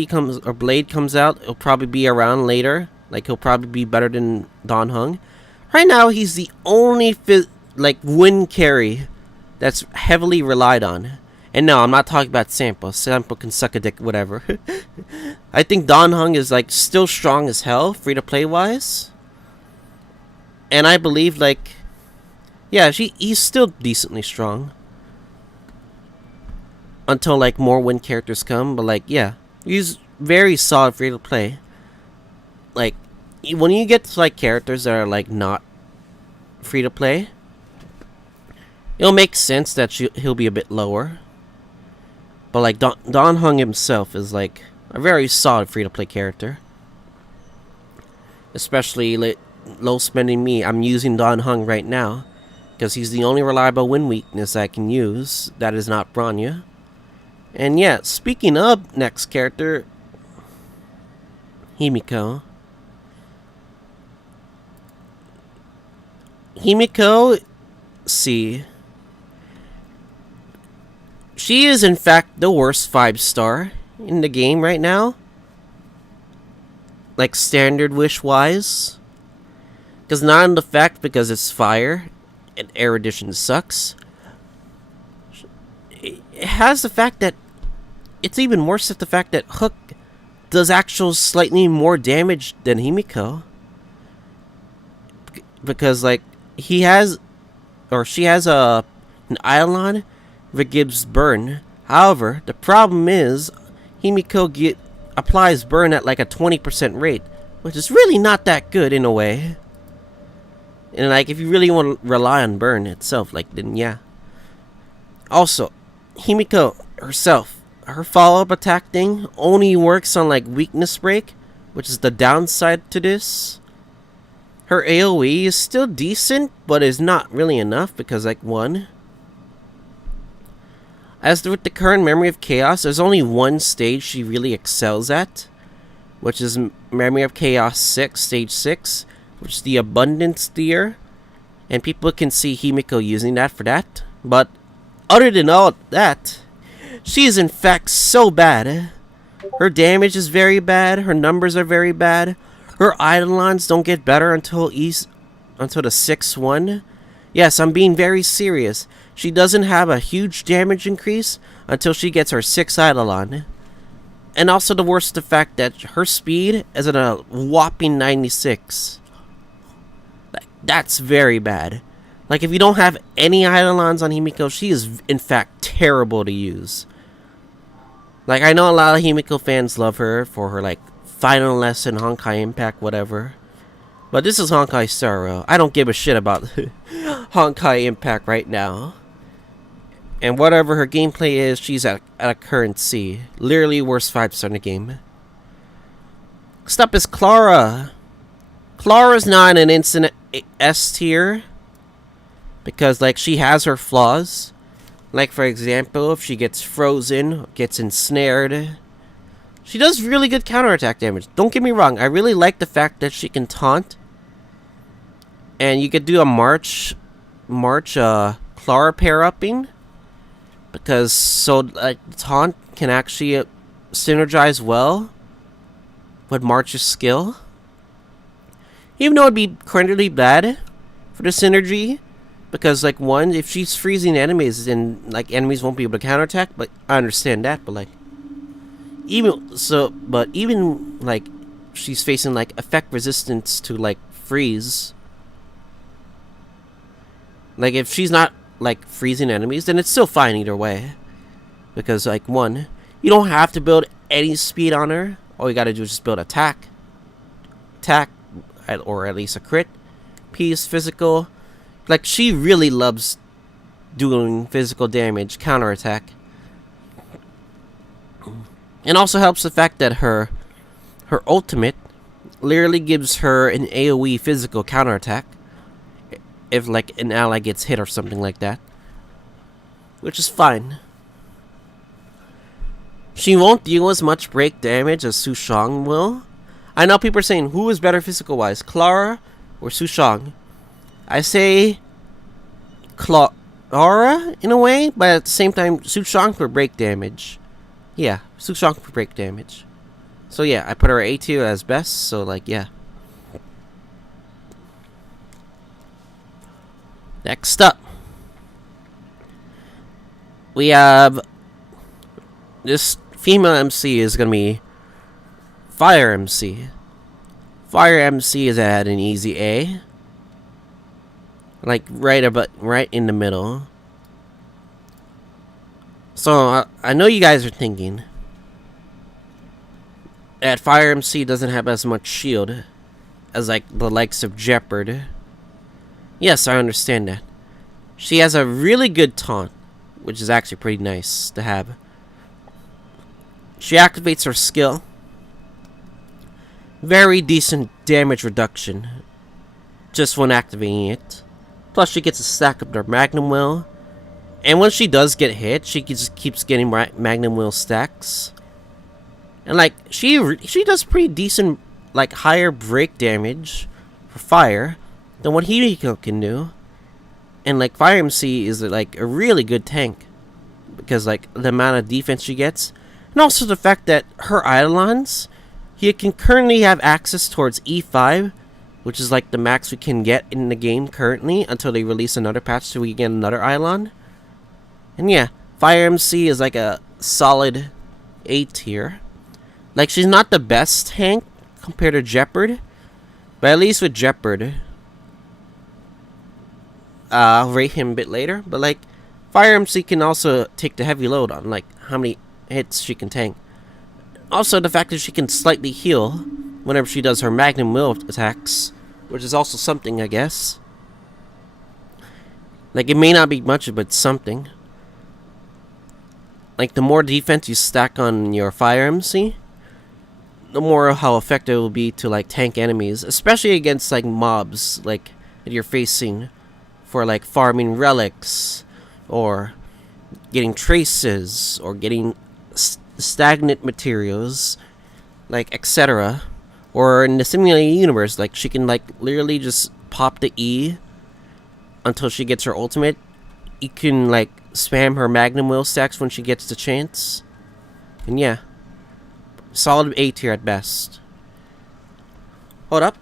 comes out, it'll probably be around later. Like, he'll probably be better than Don Hung. Right now, he's the only win carry that's heavily relied on. And no, I'm not talking about Sampo. Sampo can suck a dick, whatever. I think Don Hung is like still strong as hell, free to play wise. And I believe yeah, he's still decently strong. Until like more win characters come, but like yeah, he's very solid free to play. Like when you get to like characters that are like not free to play, it'll make sense that he'll be a bit lower. But like Don Hung himself is like a very solid free to play character. Especially low spending me. I'm using Don Hung right now because he's the only reliable win weakness I can use that is not Bronya. And yeah, speaking of next character, Himiko. See. She is in fact the worst 5-star in the game right now. Like standard wish wise. Because not in the fact because it's fire and erudition sucks. It has the fact that it's even worse at the fact that Hook does actual slightly more damage than Himiko. Because like she has an Eidolon that gives burn. However, the problem is Himiko applies burn at like a 20% rate, which is really not that good in a way. And like if you really want to rely on burn itself, like then yeah. Also, Himiko herself, her follow-up attack thing only works on like weakness break, which is the downside to this. Her AoE is still decent, but is not really enough because like one. As with the current Memory of Chaos, there's only one stage she really excels at, which is Memory of Chaos 6, Stage 6, which is the Abundance tier, and people can see Himiko using that for that. But other than all that, she is in fact so bad. Her damage is very bad, her numbers are very bad, her Eidolons don't get better until the 6th one. Yes, I'm being very serious. She doesn't have a huge damage increase until she gets her 6th Eidolon. And also the worst the fact that her speed is at a whopping 96. That's very bad. Like if you don't have any Eidolons on Himiko, she is in fact terrible to use. Like I know a lot of Himiko fans love her for her like final lesson, Honkai Impact, whatever. But this is Honkai Star Rail. I don't give a shit about Honkai Impact right now. And whatever her gameplay is, she's at a current C. Literally worst 5-star in the game. Next up is Clara. Clara's not an instant S tier. Because like she has her flaws. Like for example, if she gets frozen, gets ensnared. She does really good counterattack damage. Don't get me wrong, I really like the fact that she can taunt. And you could do a March Clara pair upping. Because so taunt can actually synergize well with March's skill. Even though it'd be currently bad for the synergy. Because like one, if she's freezing enemies, then like enemies won't be able to counterattack, but I understand that, but like even like she's facing like effect resistance to like freeze. Like if she's not like freezing enemies, then it's still fine either way. Because like one, you don't have to build any speed on her. All you gotta do is just build attack, or at least a crit, piece, physical. Like she really loves doing physical damage, counterattack. And also helps the fact that her ultimate literally gives her an AoE physical counterattack if like an ally gets hit or something like that, which is fine. She won't deal as much break damage as Su Shang will. I know people are saying who is better physical wise, Clara or Su Shang. I say aura in a way, but at the same time, Sushang for break damage. Yeah, Sushang for break damage. So yeah, I put her A tier as best, so like, yeah. Next up, we have this female MC is gonna be Fire MC. Fire MC is at an easy A, like right in the middle. So I know you guys are thinking that Fire MC doesn't have as much shield as like the likes of Jeopard. Yes, I understand that. She has a really good taunt, which is actually pretty nice to have. She activates her skill. Very decent damage reduction just when activating it. Plus she gets a stack of her Magnum Will. And when she does get hit, she just keeps getting Magnum Will stacks. And like, she does pretty decent, like, higher break damage for fire than what Himiko can do. And like, Fire MC is like a really good tank because like the amount of defense she gets, and also the fact that her Eidolons, he can currently have access towards E5, which is like the max we can get in the game currently until they release another patch so we can get another Eidolon. And yeah, Fire MC is like a solid A tier. Like, she's not the best tank compared to Jeopard, but at least with Jeopard, I'll rate him a bit later. But like, Fire MC can also take the heavy load on like how many hits she can tank. Also, the fact that she can slightly heal whenever she does her Magnum Will attacks, which is also something, I guess. Like, it may not be much, but something. Like, the more defense you stack on your Fire MC, the more how effective it will be to like tank enemies, especially against like mobs like that you're facing for like farming relics or getting traces or getting stagnant materials, like etc. Or in the simulated universe, like she can like literally just pop the E until she gets her ultimate. You can like spam her Magnum Will stacks when she gets the chance. And yeah, solid A tier at best. Hold up.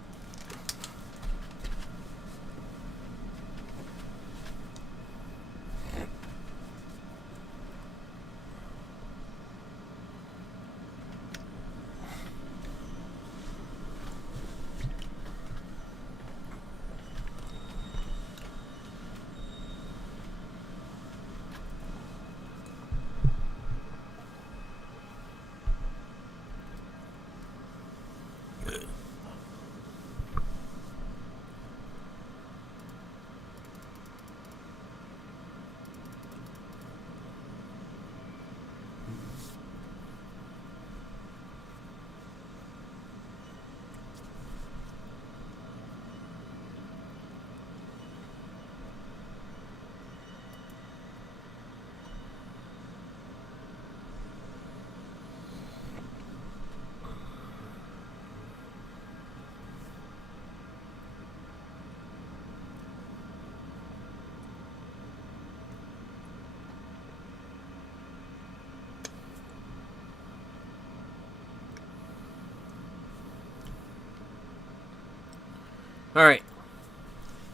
Alright.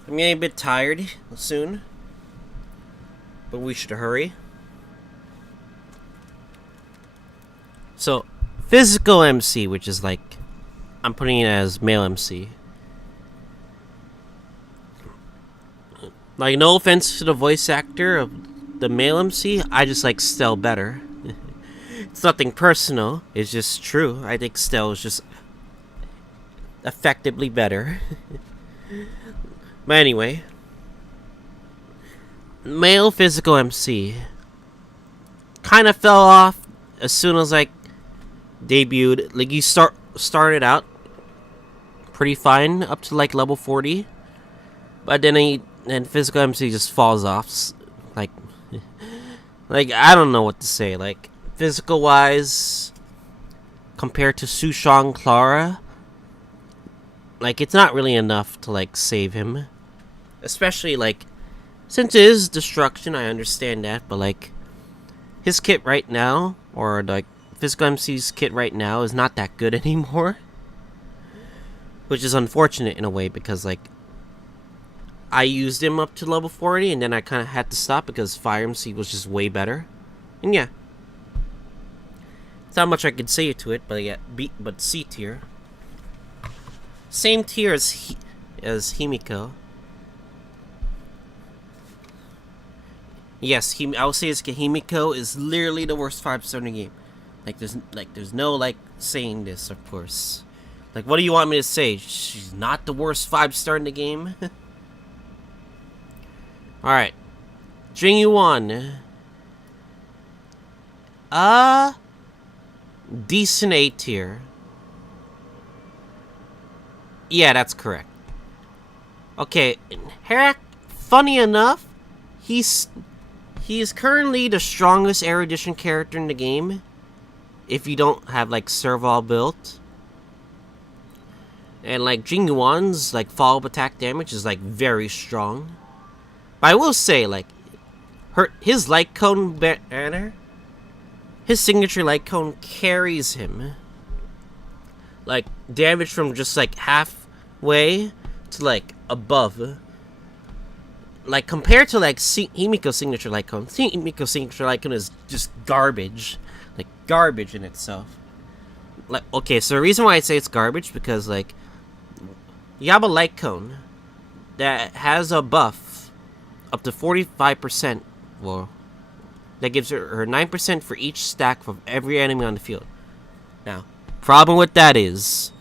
I'm getting a bit tired soon, but we should hurry. So, physical MC, which is like, I'm putting it as male MC. Like, no offense to the voice actor of the male MC, I just like Stell better. It's nothing personal, it's just true. I think Stell is just effectively better. But anyway, male physical MC kind of fell off as soon as like debuted. Like, you started out pretty fine up to like level 40, but then physical MC just falls off. Like I don't know what to say. Like, physical wise, compared to Sushang Clara, like, it's not really enough to like save him. Especially like Since it is destruction, I understand that, but like his kit right now, or like Physical MC's kit right now, is not that good anymore. Which is unfortunate in a way, because like I used him up to level 40 and then I kind of had to stop because Fire MC was just way better. And yeah, it's not much I could say to it, but yeah, but C tier. Same tier as Himiko. Yes, I will say Himiko is literally the worst 5-star in the game. There's no like saying this, of course. Like, what do you want me to say? She's not the worst 5-star in the game. All right, Jingyuan. Decent A tier. Yeah, that's correct. Okay, Herak, funny enough, he is currently the strongest Air Edition character in the game. If you don't have like Serval built. And like Jingyuan's like follow-up attack damage is like very strong. But I will say, like, his light cone banner, his signature light cone carries him. Like, damage from just like halfway to like above. Like, compared to like Himiko's signature light cone, Himiko's signature light cone is just garbage. Like, garbage in itself. Like, okay, so the reason why I say it's garbage, because like, you have a light cone that has a buff up to 45%, well, that gives her 9% for each stack from every enemy on the field. Now, problem with that is,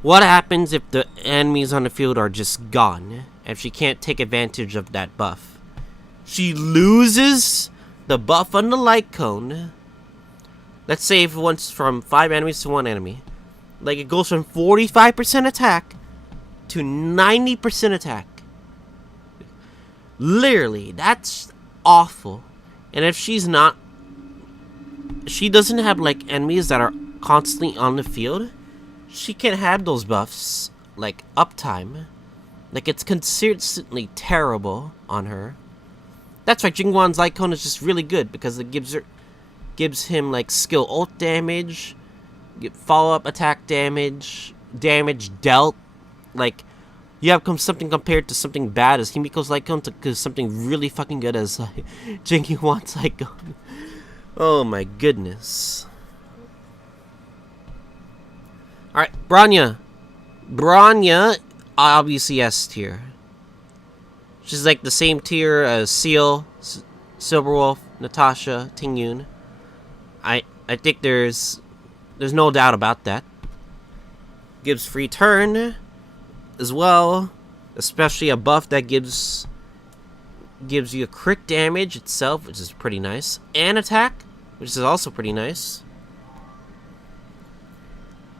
what happens if the enemies on the field are just gone? If she can't take advantage of that buff? She loses the buff on the light cone. Let's say if it went from 5 enemies to 1 enemy. Like, it goes from 45% attack to 90% attack. Literally, that's awful. And if she doesn't have like enemies that are constantly on the field, she can have those buffs like uptime. Like, it's consistently terrible on her. That's why Jingyuan's light cone is just really good, because it gives him like skill ult damage, follow-up attack damage dealt. Like, you have something compared to something bad as Himiko's light cone to something really fucking good as like Jingyuan's light cone. Oh my goodness. Alright, Bronya. Bronya, obviously S tier. She's like the same tier as Seal, Silverwolf, Natasha, Tingyun. I think there's no doubt about that. Gives free turn as well, especially a buff that gives you a crit damage itself, which is pretty nice, and attack, which is also pretty nice.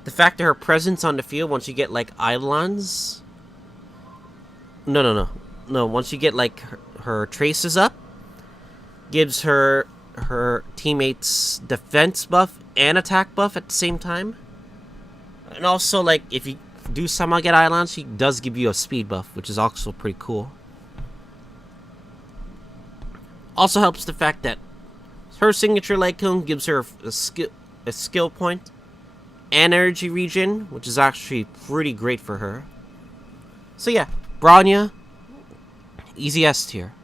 The fact that her presence on the field, once you get like Eidolons, once you get like her traces up, gives her teammates defense buff and attack buff at the same time. And also, like, if you do somehow get Eidolons, she does give you a speed buff, which is also pretty cool. Also helps the fact that her signature light cone gives her a skill point and energy regen, which is actually pretty great for her. So yeah, Bronya, easy S tier.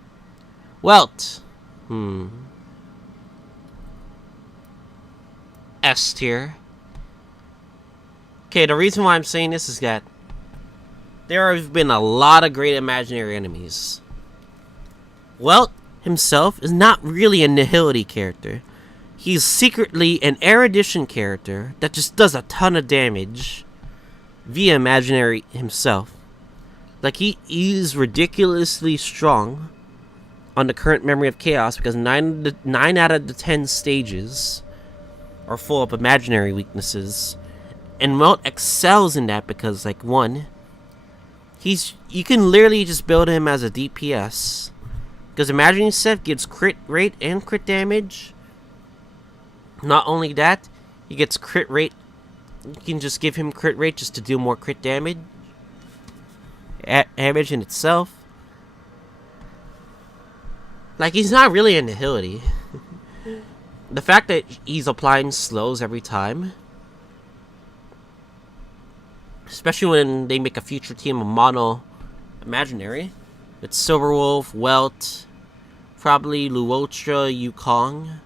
Welt, S tier. Okay, the reason why I'm saying this is that there have been a lot of great imaginary enemies. Welt himself is not really a Nihility character. He's secretly an erudition character that just does a ton of damage via imaginary himself. Like, he is ridiculously strong on the current Memory of Chaos because 9 out of the 10 stages are full of imaginary weaknesses. And Welt excels in that because, like, one, you can literally just build him as a DPS. Because Imagining Set gives crit rate and crit damage. Not only that, he gets crit rate. You can just give him crit rate just to do more crit damage. Damage in itself. Like, he's not really an ability. The fact that he's applying slows every time, especially when they make a future team of mono imaginary. It's Silverwolf, Welt, probably Luocha, Yukong,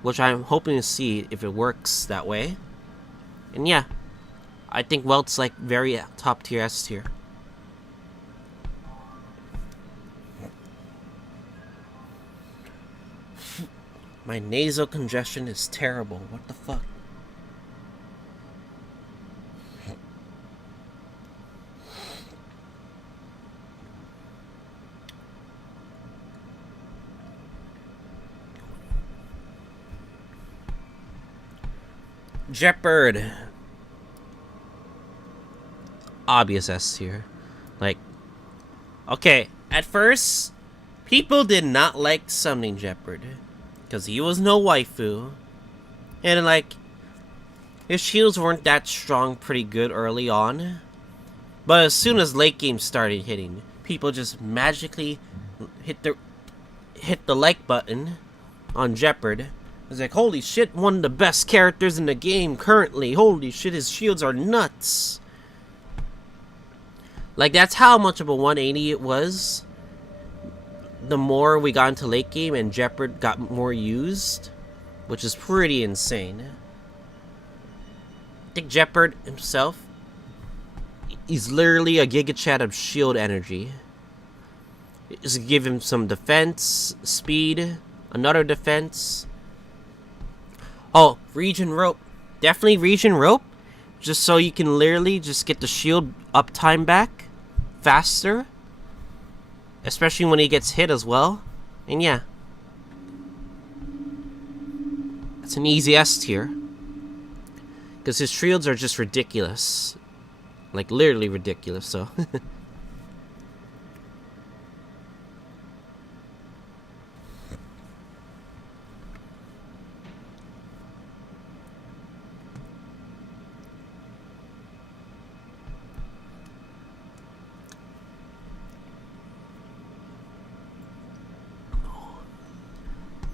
which I'm hoping to see if it works that way. And yeah, I think Welt's like very top tier, S tier. My nasal congestion is terrible. What the fuck? Jeopard. Obvious S tier. Like, okay, at first, people did not like summoning Jeopard, because he was no waifu. And like, his shields weren't that strong pretty good early on. But as soon as late game started hitting, people just magically hit the like button on Jeopard. It's like, holy shit, one of the best characters in the game currently. Holy shit, his shields are nuts. Like, that's how much of a 180 it was. The more we got into late game and Jeopard got more used, which is pretty insane. I think Jeopard himself, he's literally a Giga Chat of shield energy. Just give him some defense, speed, another defense. Oh, Regen Rope. Definitely Regen Rope. Just so you can literally just get the shield uptime back faster. Especially when he gets hit as well. And yeah. It's an easy S tier. Because his shields are just ridiculous. Like, literally ridiculous, so.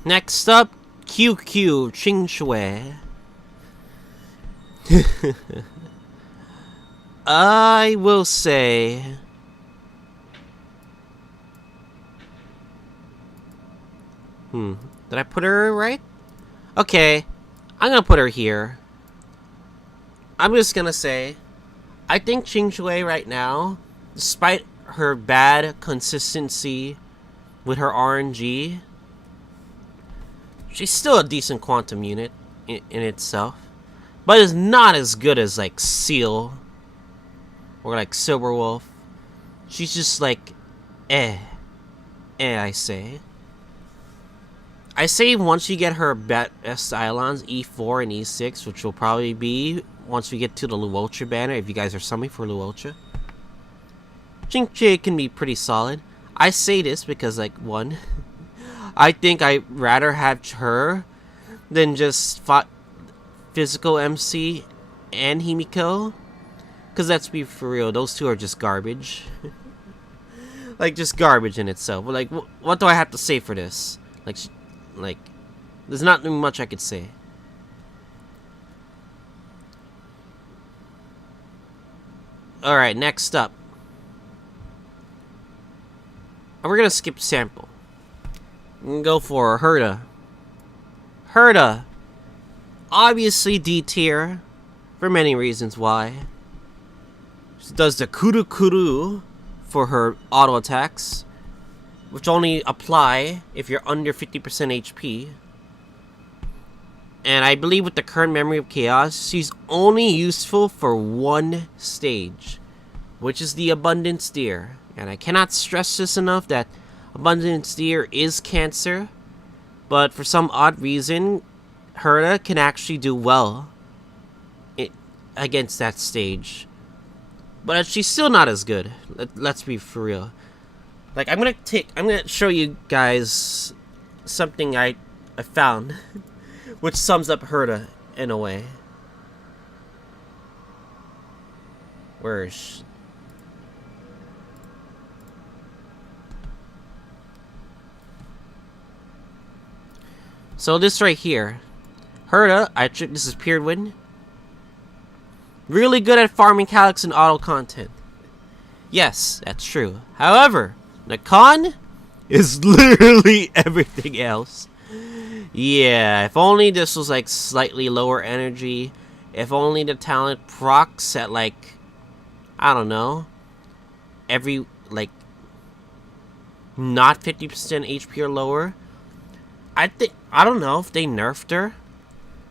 Next up, QQ Ching Shui. I will say, did I put her right? Okay, I'm gonna put her here. I'm just gonna say, I think Ching Shui right now, despite her bad consistency with her RNG, she's still a decent quantum unit in itself. But it's not as good as, like, Seal. Or, like, Silverwolf. She's just, like, I say. I say once you get her best Cylons, E4 and E6, which will probably be once we get to the Luocha banner, if you guys are summoning for Luocha. Jingche can be pretty solid. I say this because, like, one, I think I'd rather have her than just physical MC and Himiko. Because let's be for real, those two are just garbage. Like, just garbage in itself. Like, what do I have to say for this? Like, there's not much I could say. Alright, next up. We're gonna skip sample. Go for Herta. Herta. Obviously D tier. For many reasons why. She does the Kuru Kuru for her auto attacks, which only apply if you're under 50% HP. And I believe with the current Memory of Chaos, she's only useful for one stage, which is the Abundance Deer. And I cannot stress this enough that Abundance Deer is Cancer, but for some odd reason, Herta can actually do well against that stage. But she's still not as good. Let's be for real. Like, I'm gonna show you guys something I found, which sums up Herta in a way. Where is she? So this right here, Herta, this is Peerwin. Really good at farming Calyx and auto content. Yes, that's true. However, the con is literally everything else. Yeah, if only this was like slightly lower energy. If only the talent procs at like, I don't know, every like not 50% HP or lower. I don't know if they nerfed her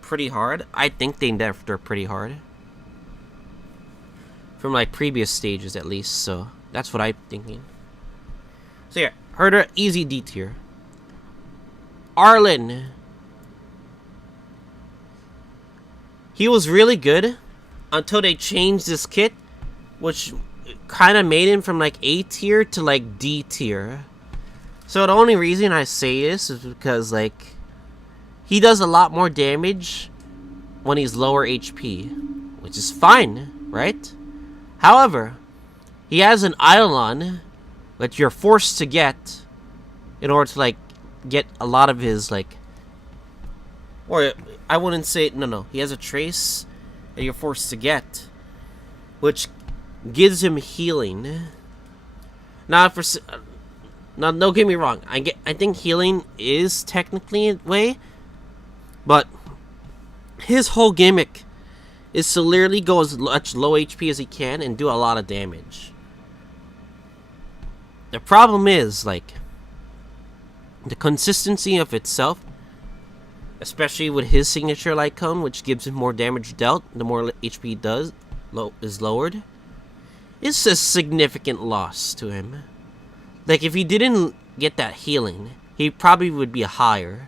pretty hard. I think they nerfed her pretty hard. From like previous stages at least, so that's what I'm thinking. So yeah, Herta, easy D tier. Arlen. He was really good until they changed this kit, which kind of made him from like A tier to like D tier. So the only reason I say this is because like he does a lot more damage when he's lower HP, which is fine, right? However, he has an Eidolon that you're forced to get in order to like get a lot of his like, or I wouldn't say no. He has a trace that you're forced to get, which gives him healing. Now, don't get me wrong. I think healing is technically a way, but his whole gimmick is to literally go as much low HP as he can and do a lot of damage. The problem is, like, the consistency of itself, especially with his signature light cone, which gives him more damage dealt, the more HP he does, is lowered, it's a significant loss to him. Like, if he didn't get that healing, he probably would be higher.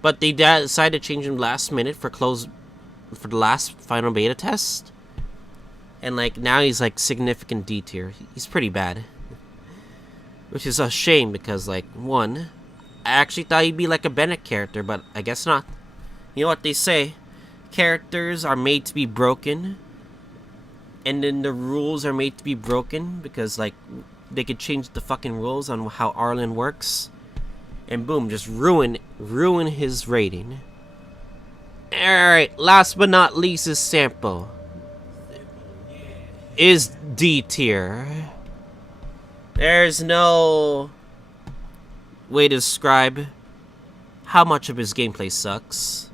But they decided to change him last minute for the last final beta test, and like now he's like significant D tier. He's pretty bad, which is a shame because like one, I actually thought he'd be like a Bennett character, but I guess not. You know what they say, characters are made to be broken, and then the rules are made to be broken because like they could change the fucking rules on how Arlen works, and boom, just ruin his rating. Alright, last but not least is Sample. Is D tier. There's no way to describe how much of his gameplay sucks.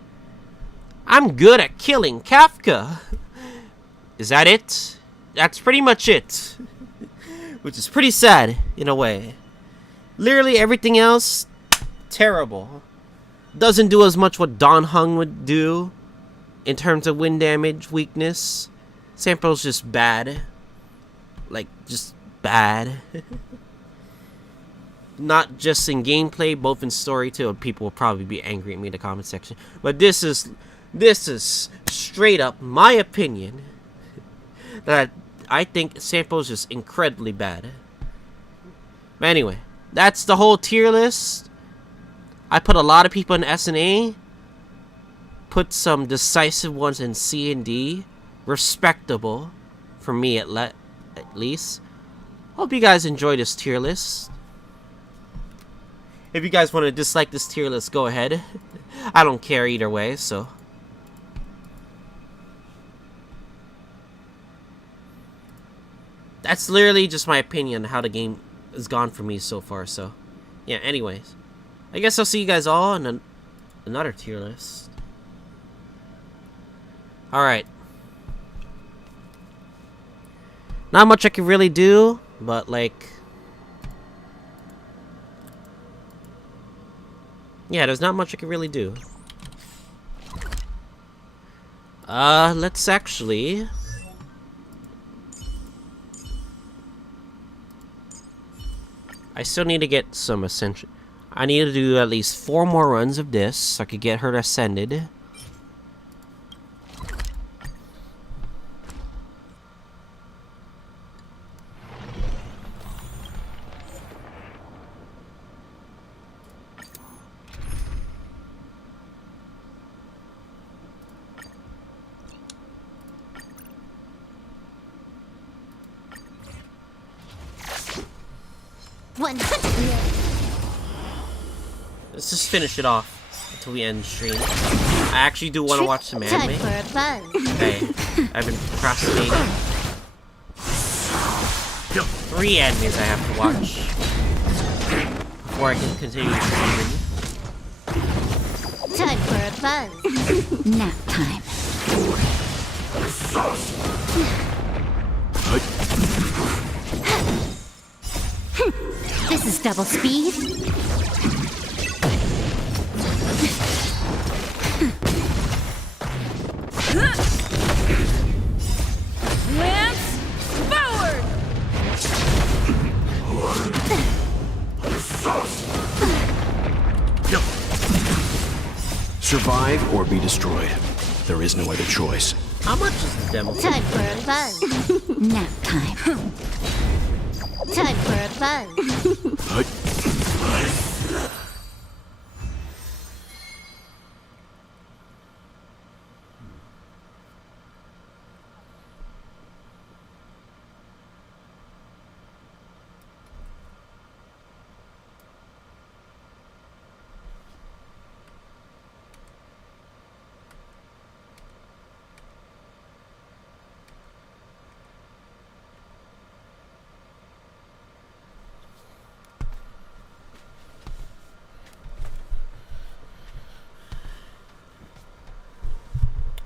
I'm good at killing Kafka. Is that it? That's pretty much it. Which is pretty sad, in a way. Literally everything else, terrible. Doesn't do as much what Don Hung would do in terms of wind damage, weakness. Sample's just bad. Like, just bad. Not just in gameplay, both in story too. People will probably be angry at me in the comment section. But this is straight up my opinion. That I think Sample's just incredibly bad. But anyway, that's the whole tier list. I put a lot of people in S and A. Put some decisive ones in C and D. Respectable. For me at least. Hope you guys enjoy this tier list. If you guys want to dislike this tier list, go ahead. I don't care either way, so. That's literally just my opinion on how the game has gone for me so far, so. Yeah, anyways. I guess I'll see you guys all in another tier list. Alright. Not much I can really do, but like... yeah, there's not much I can really do. Let's actually... I still need to get some ascension. I need to do at least 4 more runs of this so I could get her ascended. Let's just finish it off. until we end stream. I actually do want to watch some Time anime. for a buzz. Okay, I've been procrastinating. 3 animes I have to watch before I can continue the season. Time for a buzz. Nap time. This is double speed. Lance forward! Survive or be destroyed. There is no other choice. How much is the demo? Time for a buzz. Nap time. Time for a buzz.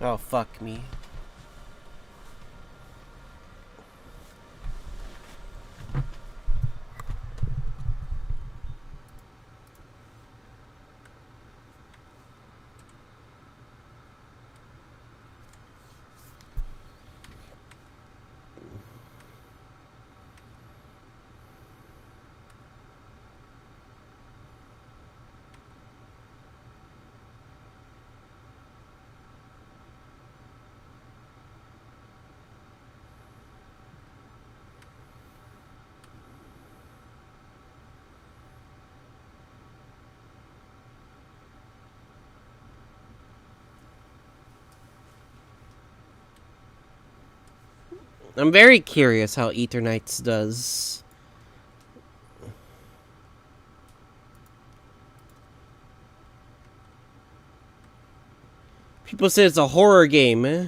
Oh, fuck me. I'm very curious how Eternights does. People say it's a horror game, eh?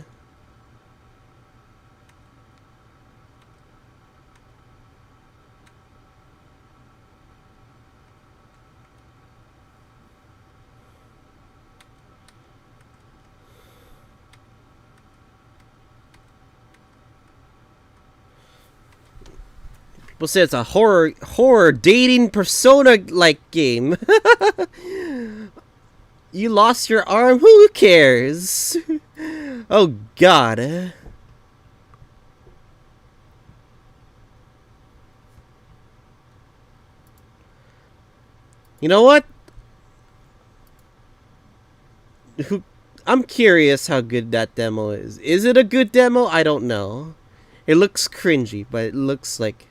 People say it's a horror dating persona-like game. You lost your arm? Who cares? Oh god. You know what? I'm curious how good that demo is. Is it a good demo? I don't know. It looks cringy, but it looks like...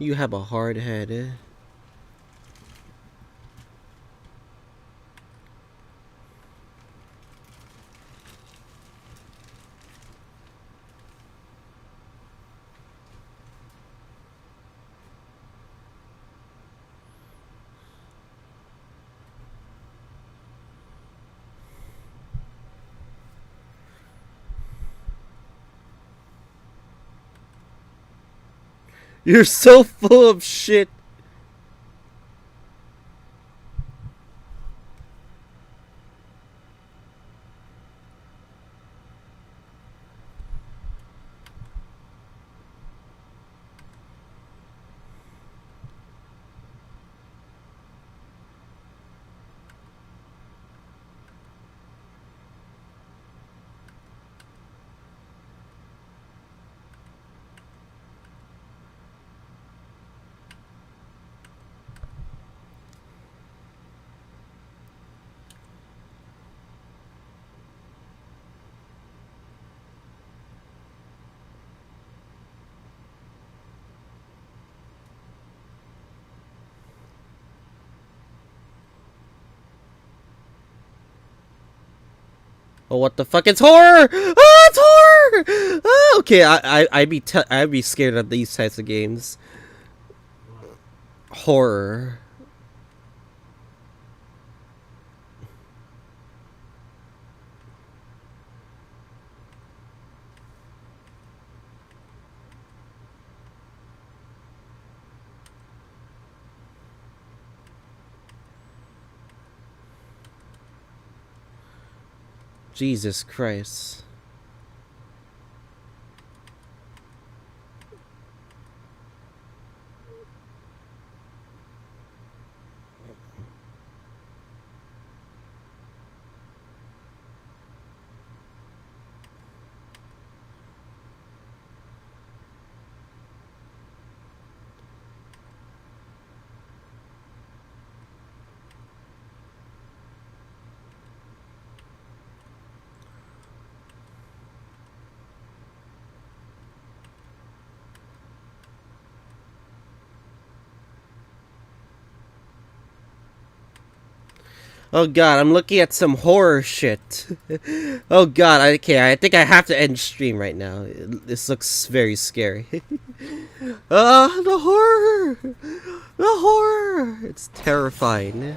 You have a hard head, eh? You're so full of shit. Oh, what the fuck? It's horror! Ah, it's horror! Ah, okay, I'd be scared of these types of games. Horror. Jesus Christ. Oh god, I'm looking at some horror shit. Oh god, I think I have to end stream right now. This looks very scary. The horror! The horror! It's terrifying.